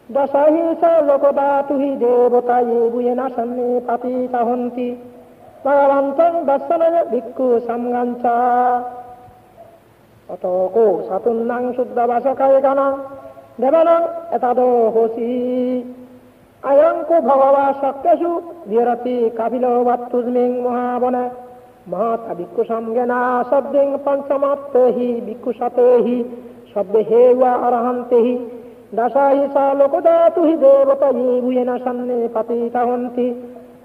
দশাহি স লোকদাতুহি দেবতায়ে বুয়েনা সন্নি পাতিতা হন্তি ভগবন্তং দর্শনে ভিক্ষু সমগাঞ্চা অতকো সাতুন্নাং শুদ্ধবাসকায় গানাং দেবানাং এতাদো হোসি আয়ঙ্কো ভগবা সত্যসু বিহরতি কাপিলবত্তুস্মিং মহাবনে মহাতা ভিক্ষু সঙ্গেনা সদ্দিং পঞ্চমাত্তেহি ভিক্ষু সাতেহি সব্বে হেবা আরহন্তেহি দশাহি স লোকদাতুহি দেবতায়ে বুয়েনা সন্নি পাতিতা হন্তি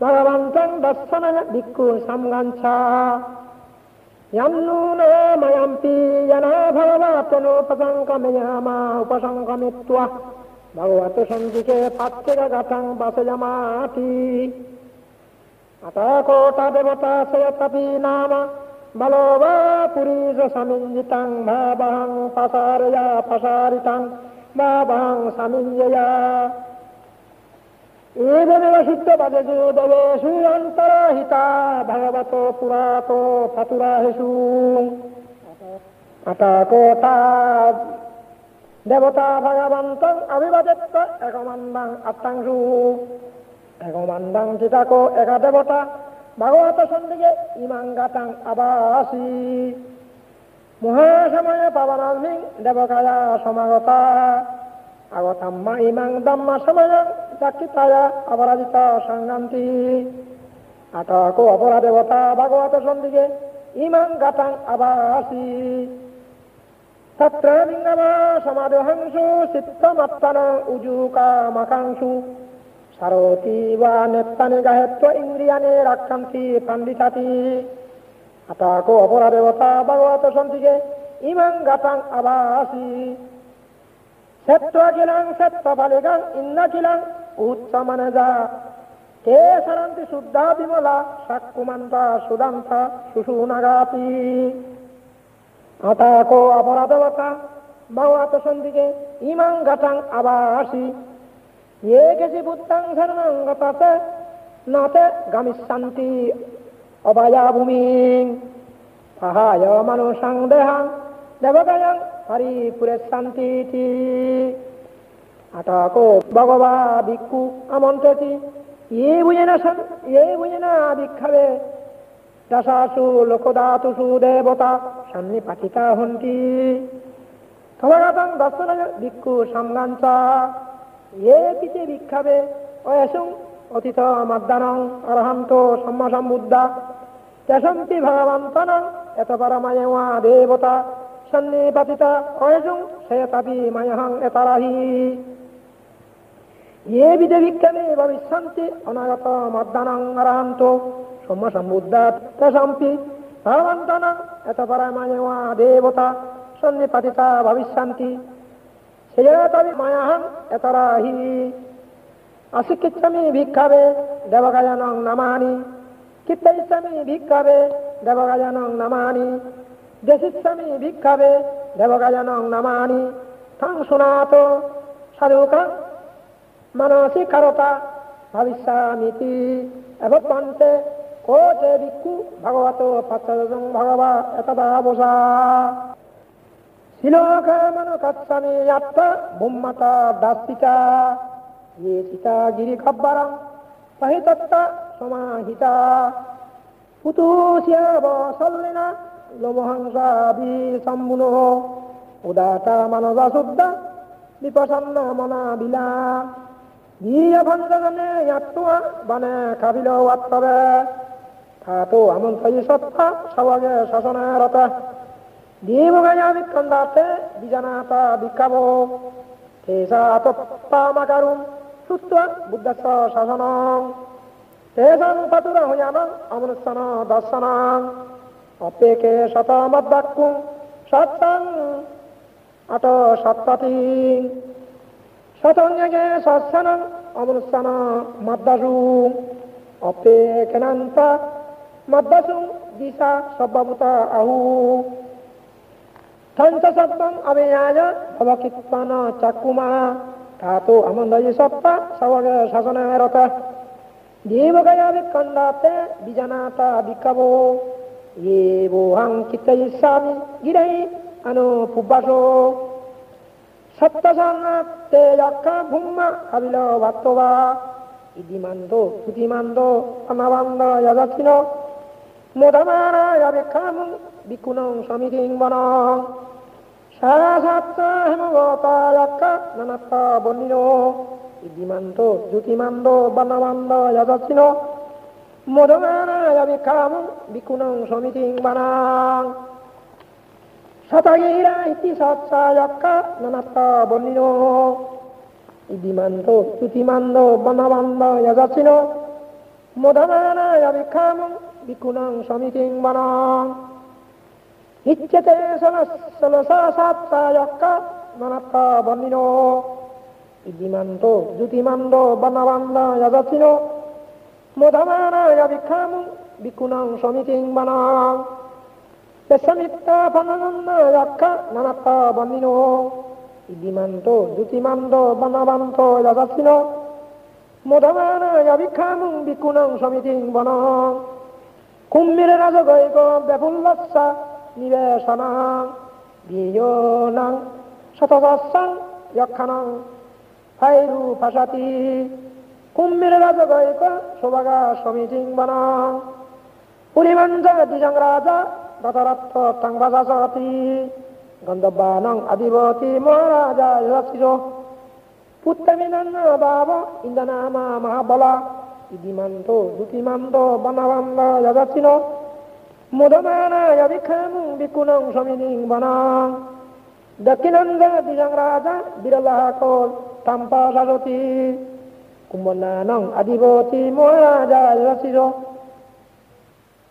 ভগবন্তং দর্শনে ভিক্ষু সমগাঞ্চা यन्नूनो मयम्पि यना भगवतनुपसङ्गमयामा उपसङ्गमित्वा भगवत सन्दिके पात्यगतं वसयमाति अतकोटा देवता सयतपि नाम बलो वा पुरीश समिञ्जितं भावहं पसारया पसारितं भावहं समिञ्जया एवमेव सिद्धपदेषु देवेषु अन्तराहिता भगवतो पुरातो फतुराहेषु अतकोटा देवता भगवन्तं अभिवदत्त एकमन्दं अत्तांशु एकमन्दं चिताको एक देवता भगवत सन्दिके इमां गतं अवासि महासमय पवनस्मिं देवकाया समागता আগতম্ম ইমাং ধম্ম সময়ং চাক্ষিতায়া অপরাজিতা সংগান্তি আটকো অপরাদেবতা ভগবত সন্দিকে ইমাং গাতাং আবাসি তত্র লিঙ্গমা সমাদহংসু চিত্তমত্তন উজুকামকাংসু সারতি বা নেত্তানি গাহেত্ব ইন্দ্রিয়ানি রক্ষন্তি পণ্ডিতাতি আটকো অপরাদেবতা ভগবত সন্দিকে ইমাং গাতাং আবাসি সত্যকিলাং সত্যফলিকাং ইন্দ্রকিলাং উচ্চমানজা কে সরন্তি শুদ্ধা বিমলা সাক্ষুমন্ত সুদান্ত সুষুনাগাতি আতাকো অপরাধবতা ভগবত সন্দিকে ইমাং গতাং আবাসি ये केचि बुद्धं शरणं गतसे नाते गमिष्यन्ति अभयाभूमिं सहाय मनुषं देहं देवकयं परिपुरेशन्तीति अटको भगवा भिक्खु अमन्त्रति ये बुझेन भिक्षवे दशासु लोकदातुषु देवता सन्निपतिता हन्ति तथागतं दर्शन भिक्खु संगाञ्च ये पिचे भिक्षवे अयसुं अतिथ मद्दानं अरहन्तो सम्मसम्बुद्धा तेषांपि भगवन्तनं यतपरमयवा देवता सन्निपतिता अयसुं सेयतपि मयहं एतराहि ये विदे भिक्षवे भविष्यन्ति अनागत मद्दानं अरहन्तो सम्मसम्बुद्धा तेषांपि भगवन्तनं यतपरमयवा देवता সন্নিপাতিতা ভবিষ্যন্তি সেয়তবি মায়াহং এতরাহি অশিক্ষিচ্ছামি ভিক্ষাবে দেবগায়ানং নামানি কিত্তইচ্ছামি ভিক্ষাবে দেবগায়ানং নামানি দেশিচ্ছামি ভিক্ষাবে দেবগায়ানং নামানি থং সুনাতো সাধুকং মানসি কারতা ভবিষ্যামিতি এবপন্তে কোচে ভিক্ষু ভগবত পচ্ছদং ভগবা এতদাবসা শিলোকমনুকচ্ছামি ইয়াত্ত ভূম্মতা দাস্তিতা ये चिता गिरिखब्बरं सहितत्ता समाहिता पुतुस्य वसल्लिना लोमहंसाभिसम्मुनो उदाता मनसा शुद्ध विपसन्न मनाबिला दीयभञ्जने यात्वा वने कपिलो वत्तवे थातो अमन्त्रयि सत्ता सवगे शशनरत दीवगया विक्कन्दाते विजनाता विक्कवो तेषा तप्पामकरुं श्रुत्वा बुद्धस्य शासनं तेषां पतुरहुयानम् अमनुष्यन दर्शनम् अपेके शतमद्वाक्कुं सत्सं अत सत्पति शतञ्जगे सत्सनम् अमनुष्यन मद्दसु अपेकेनन्त मद्दसु दिशा सब्बभूत आहु थंच सत्तं अभियाय भवकित्पन चक्कुमा थातो अमन्दयि सत्ता सवग शासनरत देवगया विक्कन्दाते विजनाता विकवो ये वोहं चित्तयिष्यामि गिरै अनुपुब्बसो सत्तसन्नते यक्का भूम्मा कपिलो वत्तवा इदिमन्दो सुतिमन्दो अनवन्द यदक्षिणो मोदमानाय विक्खामुं विकुनं समितिं वनं सारासत्ता हेमवतायक्का ननत्ता बन्निनो इदिमन्तो ज्योतिमन्दो वनवन्द यदक्षिणो मोदमानाय विक्खामुं विकुनं समितिं वनं शतगिरा इति सत्सायक्का ननत्ता बन्निनो इदिमन्तो ज्योतिमन्दो वनवन्द यदक्षिणो मोदमानाय विक्खामुं विकुनं समितिं वनं इच्छते सलसा सात्सायक्का ननत्ता बन्निनो इदिमन्तो ज्योतिमन्दो वनवन्द यदक्षिणो मोदमानाय विक्खामुं विकुनं समितिं वनं यस्मित्ता फलनन्द यक्का ननत्ता बन्निनो इदिमन्तो ज्योतिमन्दो वनवन्तो यदक्षिणो मोदमानाय विक्खामुं विकुनं समितिं वनं कुम्मीर राजगैको बेफुल्लस्सा निवेशनं धियोनं शतसस्सं यक्षनं भैरूपसति कुम्मीर राजगैको सुभगा समितिं वनं पुलिमञ्च दिशं राजा दतरत्थ तं वसति गन्धर्वाणां अधिपति महाराजा यक्षिरो पुत्तमिनन्न भाव इन्द्रनामा महाबला इदिमन्तो ज्योतिमन्दो वनवन्द यदक्षिणो मोदमानाय विक्खामुं विकुनं समितिं वनं दक्षिणञ्च दिशं राजा विरलाको तं वसति कुम्भनानां अधिपति महाराजा यक्षिरो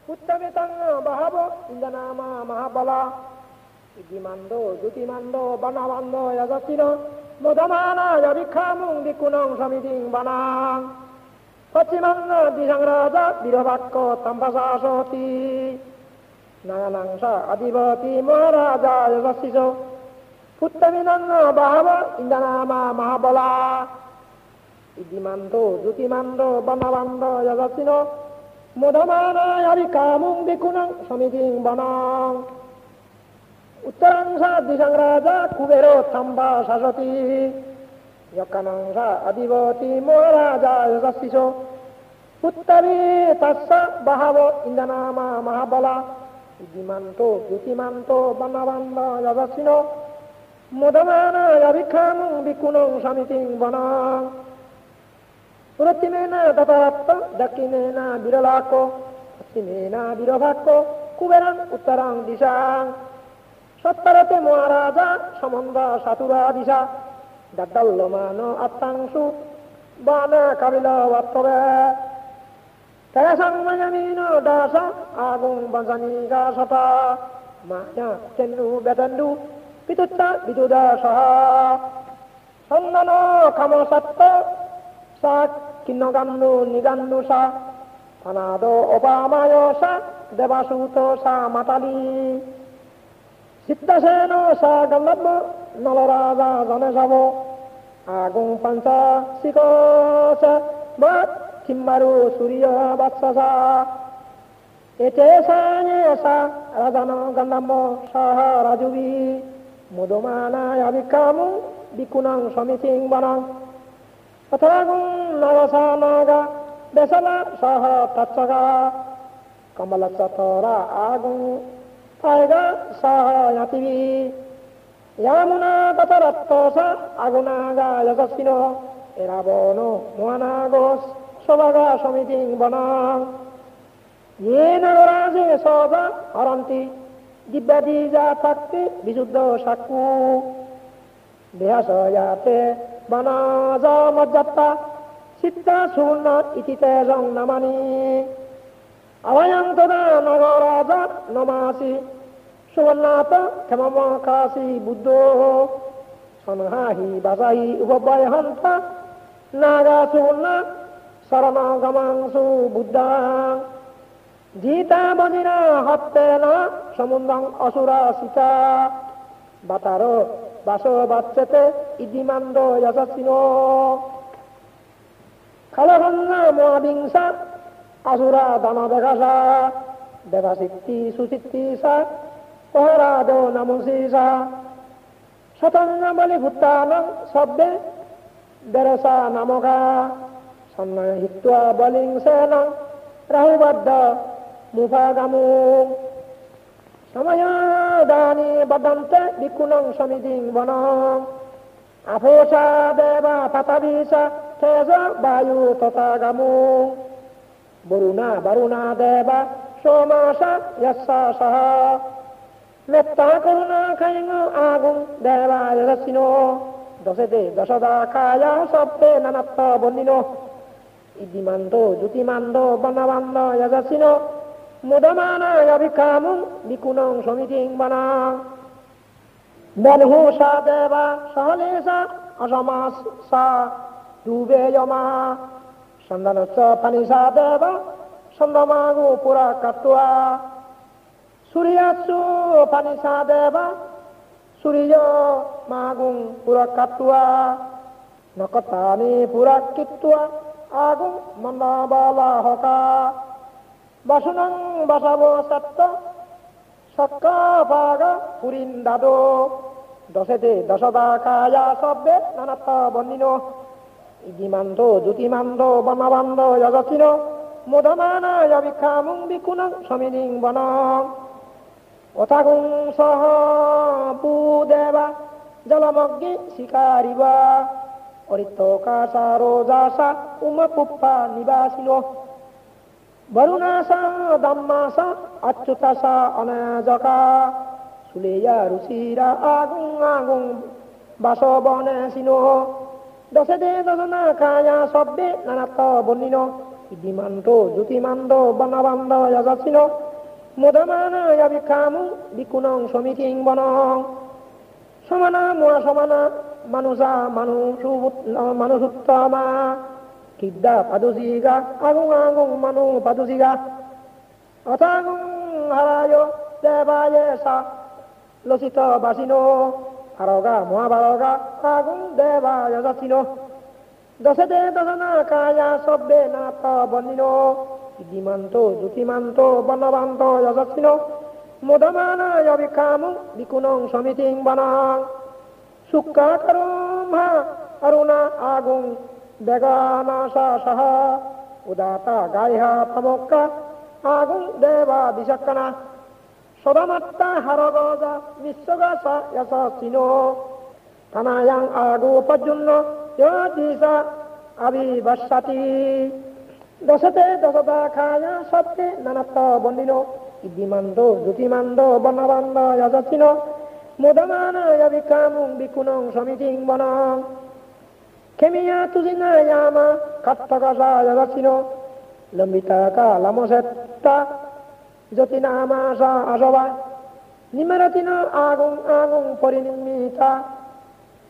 पुत्तमितं भाव इन्द्रनामा महाबला इदिमन्दो ज्योतिमन्दो वनवन्द यदक्षिणो मोदमानाय विक्खामुं विकुनं समितिं वनं पश्चिमं दिशं राजा वीरवाक्को तं वसति नयनं स अधिपति महाराजा यशस्विषो पुत्तमिनं भाव इन्द्रनामा महाबला इदिमन्तो ज्योतिमन्दो वनवन्द यशस्विनो मोदमानाय विक्खामुं विकुनं समितिं वनं उत्तरं स दिशं राजा कुबेरो तं वसति यक्कनं स अधिपति महाराजा यशस्विषो उत्तरे तस्य बहवो इन्द्रनामा महाबला इदिमन्तो ज्योतिमन्तो वनवन्द यशस्विनो मोदमानाय विक्खामुं विकुनं समितिं वनं उत्तमेन दतरत्थ दक्षिणेन विरलाको पश्चिमेन वीरभाक्को कुबेरं उत्तरं दिशां सत्तरते महाराजा समन्द सातुरा दिशा दड्डल्लमानो अत्तांसु बाण कपिल वत्तवे तेषां मयमीनो दास आगुं वंशनिका सता माया चेन्नु बेतन्डु পিতুচ্চা বিদুদাসহ সন্ধান কামসত্ত সা কিন্নগান্নু নিগান্নু সা অনাদ অপামায় সা দেবাসুত সা মাতালি সিদ্ধাসেন সা গন্ধর্ব নলরাজা জনে যাব আগুং পঞ্চা শিকোষ বাত কিম্বারু সূর্য বাৎসসা এতে সায়ে সা রাজন গন্ধর্ব সহ রাজুবি মুদমানায় বিকামু বিকুণং সমিতিং বনং তথাগুং নরসা নাগা বেসলা সহ তৎসগা কমলচতরা আগুং টাইগা সহ ইয়াতিবি ইয়ামুনা ততরত্তসা আগুনাগা যশস্বিনো এরাবনো মোহানাগোস সবাগা সমিতিং বনং ইয়ে নগরাজে সদা হরন্তি দিব্যাদি যা থাকতে বিশুদ্ধ সাক্ষু দেহাসয়াতে বনাজ মজ্জাত্তা সিদ্ধা শূন্য ইতিতে রং নামানি আবায়াং তদা নগরাজা নমাসি সুবর্ণাত ক্ষমমাকাশি বুদ্ধ সনহাহি বাসাহি উপবয় হন্তা নাগা সুবর্ণ শরণ গমাংসু বুদ্ধাং জিতা বজিরা হত্যেন সমুদ্রং অসুরা সীতা বাতারো বাস বাচ্চেতে ইদিমান্দ যশস্বিনো খালভঙ্গা মহাবিংসা আসুরা দানবেঘাসা দেবাশিক্তি সুচিত্তি সা পহরাদ নমসি সা শতঙ্গ বলি ভূতানং শব্দে দেরসা নামকা সন্নয় হিত্বা বলিং সেনং রাহুবদ্ধ মুফাগামু সময়াদানি বদন্তে বিকুণং সমিতিং বনং আফোষা দেবা পাতাবিষা তেজ বায়ু তথাগামু বরুণা বরুণা দেবা সোমাসা যস্যা সহ মেত্তা করুণা খাইং আগুং দেবা যশস্বিনো দশেতে দশদা খায়া সপ্তে নানাত্ব বন্দিনো ইদিমান্দ জ্যোতিমান্দ বনবান্দ যশস্বিনো মুদমানায় বিকামুং বিকুণং সমিতিং বনং বেনহুষা দেবা সহলেশা অসমাসা ডুবে যমা সন্ধানচ্চ ফানিসা দেবা সন্দমাগু পুরা কাটুয়া সূর্যাসু ফানিসা দেবা সূর্য মাগুং পুরা কাটুয়া নকতানি পুরা কিটুয়া আগুং মন্দাবালা হকা বাসুনং বাসাবো সত্য সক্কা ভাগা পুরিন্দাদো দশেতে দশদা কায়া শব্দে নানাত্ব বন্দিনো ইদিমান্দ জ্যোতিমান্দ বনবান্দ যশস্বিনো মুদমানায় বিকামুং বিকুণং সমিতিং বনং অথাগুং সহ ভূদেবা জলমগ্নি শিকারিবা অরিত্তকাশা রোজাসা উমপুপ্পা নিবাসিনো বরুণাসা দম্মাসা অচ্যুতাসা অনাজকা সুলেয়া রুচিরা আগুং আগুং বাসবনেসিনো দশেতে দশনা কায়া শব্দে নানাত্ব বন্দিনো ইদিমান্দ জ্যোতিমান্দ বনবান্দ যশস্বিনো মুদমানায় বিকামুং বিকুণং সমিতিং বনং সমানা মোয়া সমানা মানুষা মানুষুত্তমা কিদ্দা পাদুসিগা আগুং আগুং মানু পাদুসিগা অথাগুং হারায় দেবায়ে সা লসিত বাসিনো আরগা মহাভারগা আগুং দেবা যশস্বিনো দশেতে দশনা কায়া শব্দে নানাত্ব বন্দিনো ইদিমান্ত জ্যোতিমান্ত বনবান্ত যশস্বিনো মুদমানায় বিকামুং বিকুণং সমিতিং বনং শুক্কাকরম অরুণা আগুং বেগানাশা সহ উদাতা গাইহা তমক্কা আগুং দেবা বিশক্কনা সদমাত্তা হারগজা বিশ্বগাসা যশস্বিনো থানায়াং আগু পর্যন্ন জ্যোতিষা আবিবর্ষাতি দশতে দশদা খায়া সত্যে নানাত্ব বন্দিনো ইদিমান্দ জ্যোতিমান্দ বনবান্দ যশস্বিনো মুদমানায় বিকামুং বিকুণং সমিতিং বনং খেমিয়া তুজিনায়ামা কাত্তকাসা যশস্বিনো লম্বিতা কালামসেত্তা জ্যোতিনামাসা আসবা নিমেরতিন আগুন আগুন পরিনির্মিতা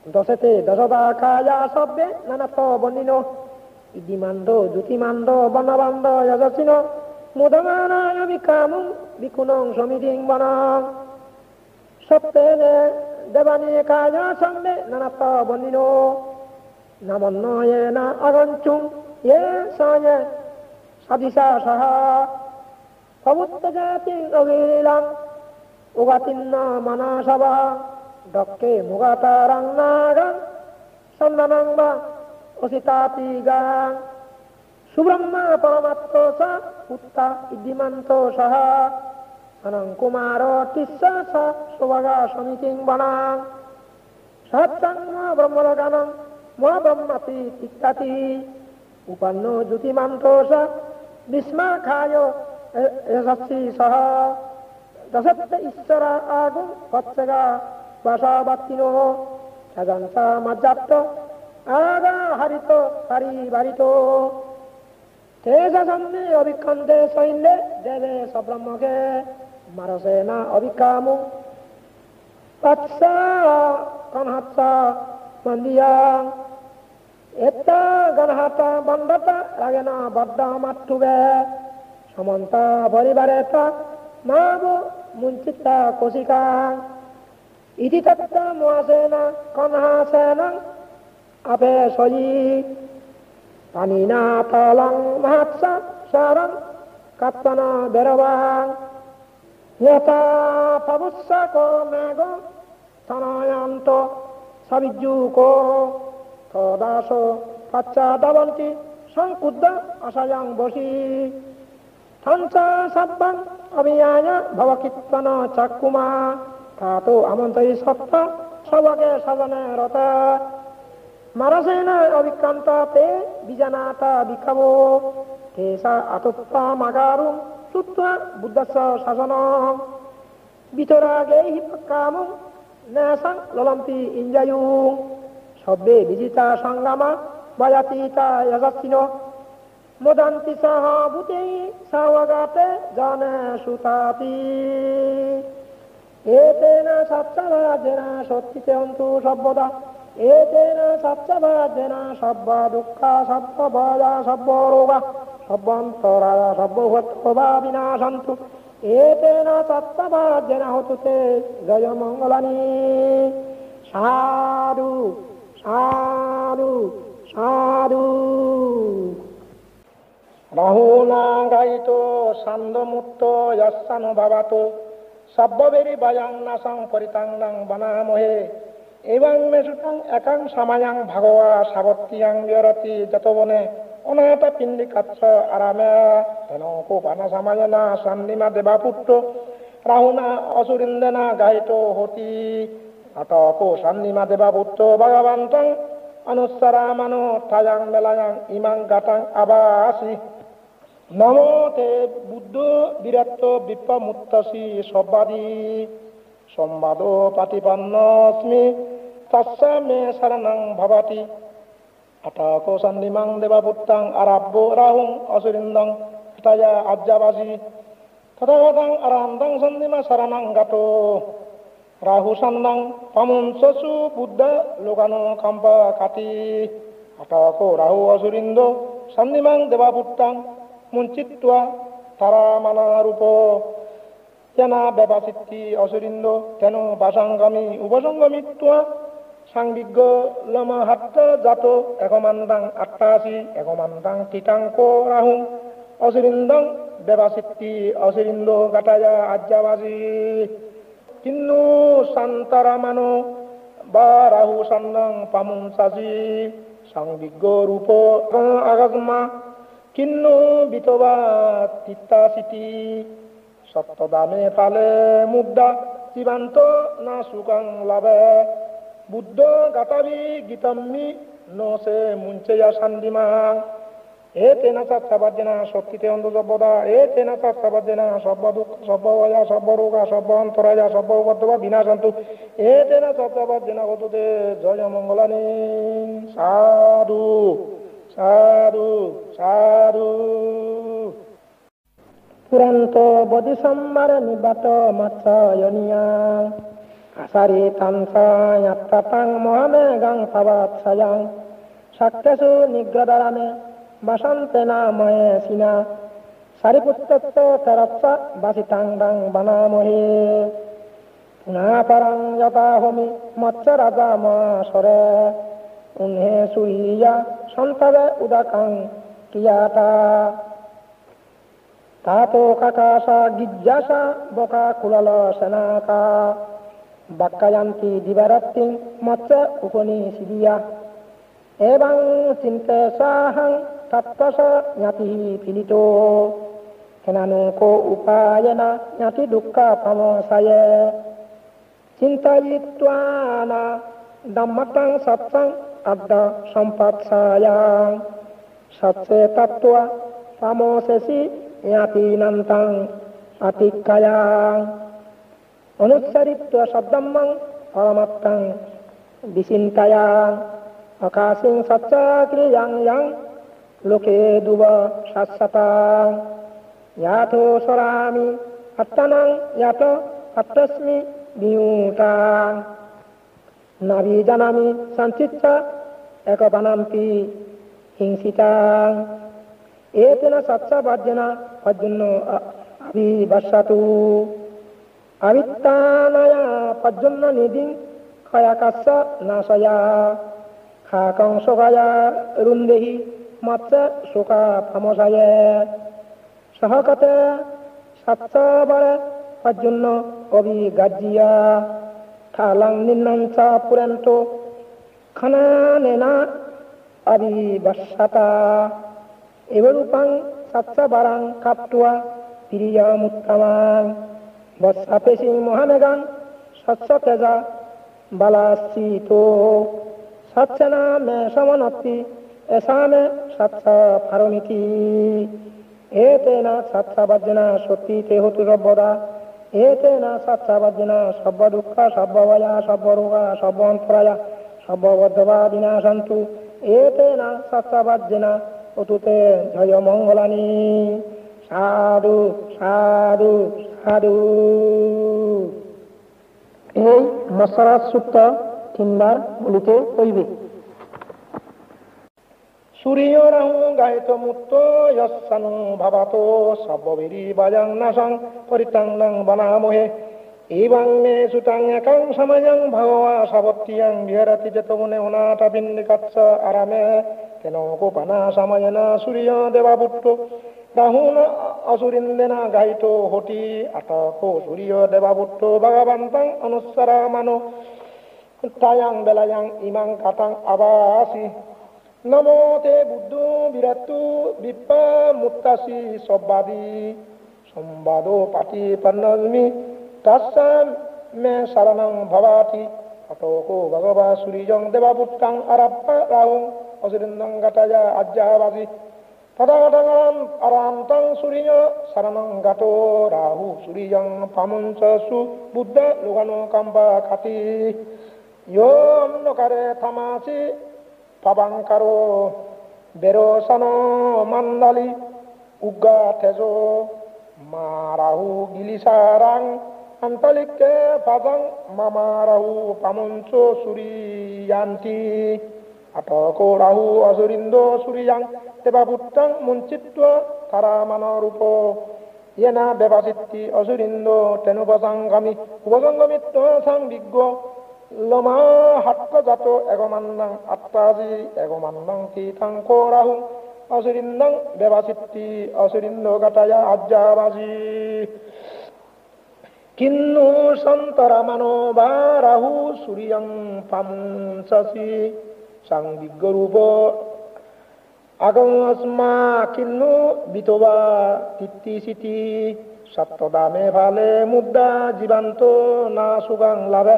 দশতে দশদা কায়া শব্দে নানাত বর্ণিন ইদিমান্দ জ্যোতিমান্দ বনবান্দ যজসিন মুদমানায় বিকামুং বিকুণং সমিতিং বনং সত্যেনে দেবানি কায়া শব্দে নানাত বর্ণিন নামন্নয়েন আগঞ্চুং এ সয়ে সাদিশা সাহা প্রভুত্তজাতিং অগিলাং উগাতিন্ন মানাসভা দক্ষে মুগাতারাং নাগাং সন্দানাং বা অসিতাতি গাং সুব্রহ্মা পরমাত্ম সা উত্তা ইদ্ধিমান্ত সাহা অনং কুমার তিস্সা সা সুভগা সমিতিং বনাং সৎসঙ্গ ব্রহ্মলোকানং মা ব্রহ্মতি তিক্তাতি উপান্ন জ্যোতিমান্ত সা বিস্মাখায় যশস্বী সহ দশত্ব ঈশ্বর আগুন বৎসগা বাসাবাত্তিনো সদন্ত মজ্জাপ্ত আগা হরিত পরিবারিত তেজ সন্নে অভিক্ষন্তে সৈন্যে দেবে সব্রহ্মকে মারসেনা অভিকামু তৎস কনহৎস মন্দিয়াং এত্তা গণহাত বন্দত রাগেন বদ্ধ মাট্টুবে সমন্ত পরিবারেত নাব মুঞ্চিতা কোশিকা ইতি তত্ত্ব মহাসেন কনহাসেন অপেশয়ী পানিনা তলং মহাৎস সারং কাত্তন বেরবাং যথা পবুৎসকো মেঘ তনয়ন্ত সবিজ্জুকো তদাসো পশ্চাদবন্তি সংকুদ্ধ অসয়ং বসি থঞ্চ সব্বং অভিয়ায় ভবকীর্তন চাকুমা তাতো আমন্তরি সত্য সবকে সজনে রত মারসেন অভিক্রান্ত তে বিজানাত বিক্ষাবো তেসা আতুত্তা মাগারু শ্রুত্বা বুদ্ধস্য শাসন বিতরাগে হি কামু নেশং ললন্তি ইঞ্জায়ুং সব্বে বিজিতা সংগ্রামা বয়াতীতা যশস্বিন মোদান্তি সহ ভূতে সওগাতে জনে সুতাতি এতেন সত্যবাজেন সত্যিতে অন্তু সব্যদা এতেন সত্যবাজেন সব্য দুঃখ সব্য ভয় সব্য রোগ সব্যন্তরা সব্যভূতবা বিনাশন্তু এতেন সত্যবাজেন হতুতে জয় মঙ্গলানি সাধু সাধু সাধু রাহুনা গায়িত সান্দমুক্ত যস্যানো ভাবাতো সব্যবেরি বায়াং নাসং পরিতাংনাং বনামহে এবং মেসুতাং একাং সামায়াং ভগবা সাবত্তিয়াং বিরতি যতবনে অনাথ পিণ্ডিকাচ্ছ আরামে তেন কোপানা সামায়না সন্দিমা দেবাপুত্র রাহুনা অসুরিন্দেনা গায়িত হতি আতকো সন্দিমা দেবাপুত্র ভগবান্তং অনুসরামানো ঠায়াং মেলায়াং ইমাং গাতাং আবাসি নমো তে বুদ্ধ বীরত্ব বিপ্রমুত্তসি সব্বাদি সম্বাদ পাতিপন্নস্মি তস্য মে শরণং ভবতি আতকো সন্দিমাং দেবপুত্তাং আরাব্য রাহুং অসুরিন্দং তয়া আজ্জাবাসি তথাগতং আরান্তং সন্দিমা শরণং গতো রাহু সন্দং পামুংসু বুদ্ধ লোকানো কম্প কাতি আতকো রাহু অসুরিন্দ সন্দিমাং দেবপুত্তাং মুঞ্চিত্বা তারা মানারূপ তেনা ব্যবাচিত্তি অসুরিন্দ তেন বাসাঙ্গামী উপসঙ্গমিত্বা সাংবিজ্ঞ লমহাত্ত জাত একমান্তাং আট্টাসি একমান্তাং তিতাঙ্ক রাহুং অসুরিন্দং ব্যবাচিত্তি অসুরিন্দ গাটায়া আজ্জাবাসি কিন্নু শান্তরামানো বা রাহু সন্দং পামুংসাসি সাংবিজ্ঞ রূপ আগমা কিন্নু বিতবা তিত্তাসিতি সপ্তদামে পালে মুদ্রা জীবান্ত না সুকাং লাভে বুদ্ধ গাতাবি গীতাম্মি নসে মুঞ্চেয়া শান্তিমা এ তেনা চাচ্ছাবাজ্যেনা শক্তিতে অন্ধজব্যদা এ তেনা চাচ্ছাবাজ্যেনা সব্য দুঃখ সব্য ভয়া সব্য রোগা সব্য অন্তরায়া সব্য উপদ্রবা বিনাশন্তু এ তেনা চাচ্ছাবাজ্যেনা হতুতে জয় মঙ্গলানি সাধু সাধু সাধু পুরান্ত বদিসম্বার নিবাত মৎসয়নিয়াং আসারি তানসাং আত্তাতাং মহামেগাং পাবাত সায়াং সাক্ষ্যসু নিগ্রদারামে বাসন্তেনা ময়ে সিনা সারিপুত্তত্ত তেরৎসা বাসিতাং দাং বানামহে পুনাপারাং যথাহমি মৎস্য রাজা মাসরে উন্হে সুইয়া সন্তবে উদাকাং কিয়াতা তাতো কাকাশা গিজ্জাসা বকা কুলাল সেনাকা বাক্কায়ান্তি দিবারাত্তিং মৎস্য উপনি সিদিয়া এবং চিন্তে সাহাং তত্ত্বস জ্ঞাতি ফিলিতো কেনানুকো উপায়েনা জ্ঞাতি দুঃখা পামসায়ে চিন্তায়িত্বানা ধম্মতাং সৎসাং আদ্য সম্পৎসায়াং সৎসে তত্ত্বা পামসেসি জ্ঞাতিনন্তাং আতিক্কায়াং অনুচ্চরিত্ব শব্দম্মং পরমাত্মাং বিচিন্তায়াং আকাশিং সচ্চাক্রিয়াং ইয়াং লোকে দুব শাশ্বতাং ইয়াথো সরামি আত্মানাং ইয়াত আত্মস্মি বিউতাং নাভি জানামি সঞ্চিচ্ছা একবানাম্পি হিংসিতাং এতেন সচ্চা বাজ্যনা পর্জন্য আবিবর্ষাতু আবিত্তানায়া পর্জন্য নিধিং ক্ষয়াকাশ্চ নাশয়া খাকং শোকায়া রুন্দেহি মৎস্য শোকা ফামসায়ে সহকতে সচ্চবরে পর্জন্য অভিগাজ্জিয়া খালাং নিন্নাঞ্চ পুরেন্তো খনানেনা অবিবর্ষাতা এবরূপাং সচ্চবরাং কাপ্তুয়া প্রিয়মুত্তমাং বৎসাপেশিং মহামেগাং সচ্চতেজা বালাশ্চিতো সচ্চনা মে সমনত্তি এসামে সচ্চ ফারমিতি এতেনা সচ্চবজ্জনা সত্যিতে হতু সর্বদা এতেনা সচ্চবজ্জনা সর্ব দুঃখ সর্বভয়া সর্বরোগা সর্বন্তরায়া সর্ববদ্ধবা বিনাশন্তু এতেনা সচ্চবজ্জনা অতুতে জয় মঙ্গলানি সাধু সাধু সাধু। এই মৎস্যরাজ সূক্ত তিনবার বলিতে হইবে। সূর্য রাহু গায়ত মুক্ত যস্সানু ভাবাতো সর্ববীরি বাজাং নাশং পরিত্রাং বানামহে এবাং মে সুতাং একাং সমাজং ভগবা সাবত্তিয়াং বিহারাতি যেতমনে অনাথা বিন্দিকাচ্ছ আরামে তেন কোপানা সমাজনা সূর্য দেবাপুত্র রাহুন অসুরিন্দেনা গায়িত হটি আটকো সূর্য দেবাপুত্র ভগবান্তাং অনুস্বরা মানো তায়াং বেলায়াং ইমাং কাতাং আবাসি নমো তে বুদ্ধ বিরাতু বিপ্পা মুত্তাসি সব্বাদি সম্বাদো পাটি পন্নস্মি তস্যাম মে শরণং ভবাতি অটোকো ভগবা সূর্যং দেবাপুত্রাং আরাপ্পা রাহুং অসুরিন্দং গতায়া আজ্জাবাসি তদাগতং আরান্তং সূর্য শরণং গতো রাহু সূর্যং পামুঞ্চসু বুদ্ধ লোগানো কম্পা খাতি ইয়ো অন্ধকারে থামাসি পাবাঙ্কারো বেরোসন মন্ডলী উগ্গা তেজো মা রাহু গিলিসারাং অন্তলিকে পাদং মামা রাহু পামঞ্চ সূর্যান্তি আটকো রাহু অসুরিন্দ সূর্যাং দেবাপুত্রাং মুঞ্চিত্ব তারামানরূপ येना व्यवसिtti असुरिन्दो तेनुपसङ्गमि उपसङ्गमित्व संविज्ञ लमा हट्टजातो एगमन्नं अट्टाजि एगमन्नं तीतं कोराहु असुरिन्दं व्यवसिtti असुरिन्दो गतया अज्जावाजि किन्नु सन्तरमनो बाराहु सूर्यं पामुंससि संविज्ञरूप আগমস্মা কিন্নু বিতবা তিত্তিসিতি সপ্তদামে ভালে মুদ্রা জীবান্ত না সুগাং লাভে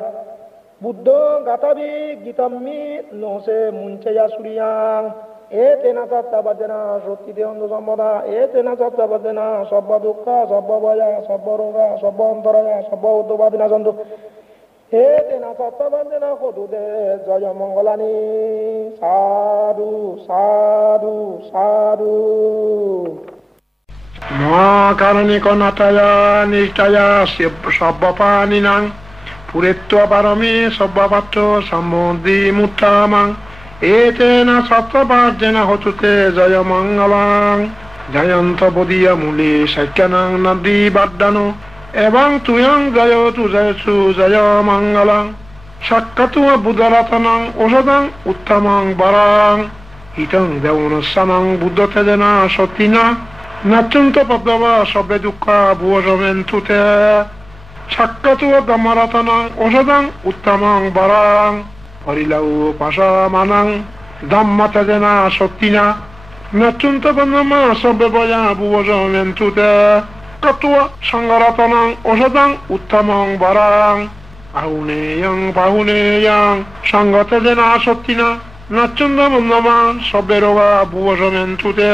বুদ্ধ গাতাবি গীতম্মি নোসে মুঞ্চয়া সূর্যাং এ তেনা চাত্তাবাজনা সত্যি দেহন্দ সম্পদা এ তেনা চাত্তাবাজনা সব্ব দুঃখ সব্ব ভয়া সব্ব রোগা সব্ব অন্তরায়া সব্ব উদ্যোগা বিনাশন্তু হে তেনা সত্যবাঞ্জনা কদুদে জয় মঙ্গলানি সাধু সাধু সাধু। মহাকারণিক নাটায়া নিষ্টায়া সব্যপানিনাং পুরেত্ব পারমে সব্যপাত্র সম্বন্ধি মুত্তামাং এতেন সত্যপার্জেন হতুতে জয় মঙ্গলাং জয়ন্ত বদিয়া মূলে সৈক্যানাং নদী বাদ্দানো এবং তুয়ং জয় তু জয়সু জয় মঙ্গলাং সাক্ষাৎ বুদ্ধরতনং ঔষধং উত্তমং বরাং হিতং দেবনস্যানং বুদ্ধতেজনা সত্যিনা নাচ্যন্ত পদ্মবা সবে দুঃখ ভুবসমেন্তুতে সাক্ষাৎ ধম্মরতনং ঔষধং উত্তমং বরাং হরিলাউ পাশামানং ধম্মতেজনা সত্যিনা নাচ্যন্ত পদ্মমা সবে বয়া ভুবসমেন্তুতে কত্ব সংগরতনং ঔষধং উত্তমং বরাং আহুনেয়ং বাহুনেয়ং সংগতেজনা সত্যিনা নাচ্যন্ত পদ্মমা সবে রোগা ভুবসমেন্তুতে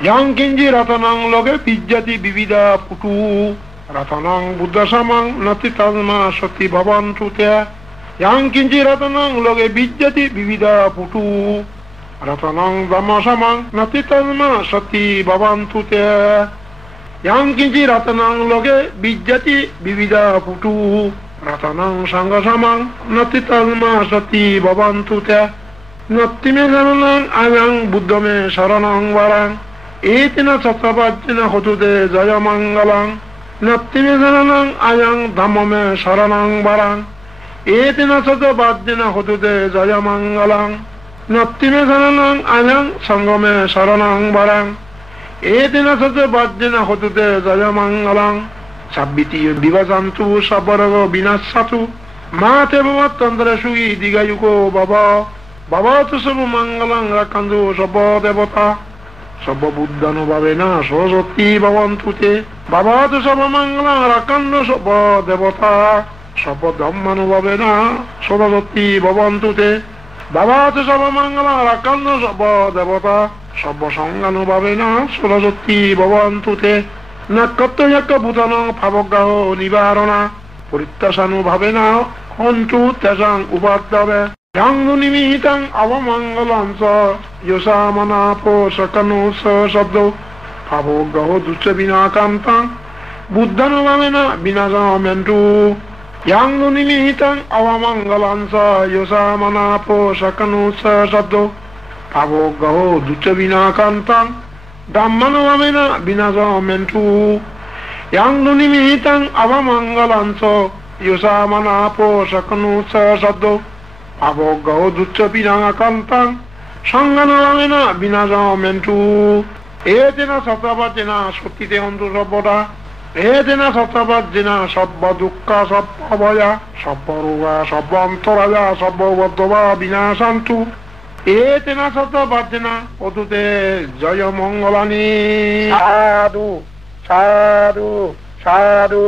yang kinji ratanang loge pijjati bivida putu ratanang buddha samang nati tasma sati bhavantu te yang kinji ratanang loge bijjati bivida putu ratanang dhamma samang nati tasma sati bhavantu te yang kinji ratanang loge bijjati bivida putu ratanang sangha samang nati tasma sati bhavantu te natti me saranang ayang buddha me saranang varang etina sattapajjina hotude jaya mangalang nattime saranang ayang dhammame saranang varang etina sattapajjina hotude jaya mangalang nattime saranang ayang sangame saranang varang etina sattapajjina hotude jaya mangalang sabbiti vivasantu sabarago vinassatu mate bhavatandra sui digayuko baba babatu sabu mangalang rakandu sabba devata সব বুদ্ধানুভাবে না সরস্বতী ভবন্তুতে বাবাত সব মঙ্গলা রাকান্দ সব দেবতা সব ধর্মানুভাবে না সরস্বতী ভবন্তুতে বাবাত সব মঙ্গলা রাকান্দ সব দেবতা সব সংজ্ঞানুভাবে না সরস্বতী ভবন্তুতে নক্ষত্রযজ্ঞ ভূতান ভাবগ্রহ নিবারণা পরিত্যাসানুভাবে না হন্তু তেষাং উপাদ্যবে yang nimihitan avamangalansa yosamana posakano sa sabdo bhavogaho ducca vinakantang buddhanuvamena vinasamentu yang nimihitan avamangalansa yosamana posakano sa sabdo bhavogaho ducca vinakantang dhammanuvamena vinasamentu yang nimihitan avamangalansa yosamana posakano sa sabdo আবগ্রহ দুচ্চ বিনাকান্তাং সংজ্ঞানরামেনা বিনাজমেন্টু এতেনা সত্তাবাজ্যেনা সত্যিতে Antu সব্যটা এতেনা সত্তাবাজ্যেনা সব্য দুঃখ সব্য ভয়া সব্য রোগা সব্য অন্তরাজা সব্য বদ্ধবা বিনাশান্তু এতেনা সত্তাবাজ্যেনা অতুতে জয় মঙ্গলানি সাধু সাধু সাধু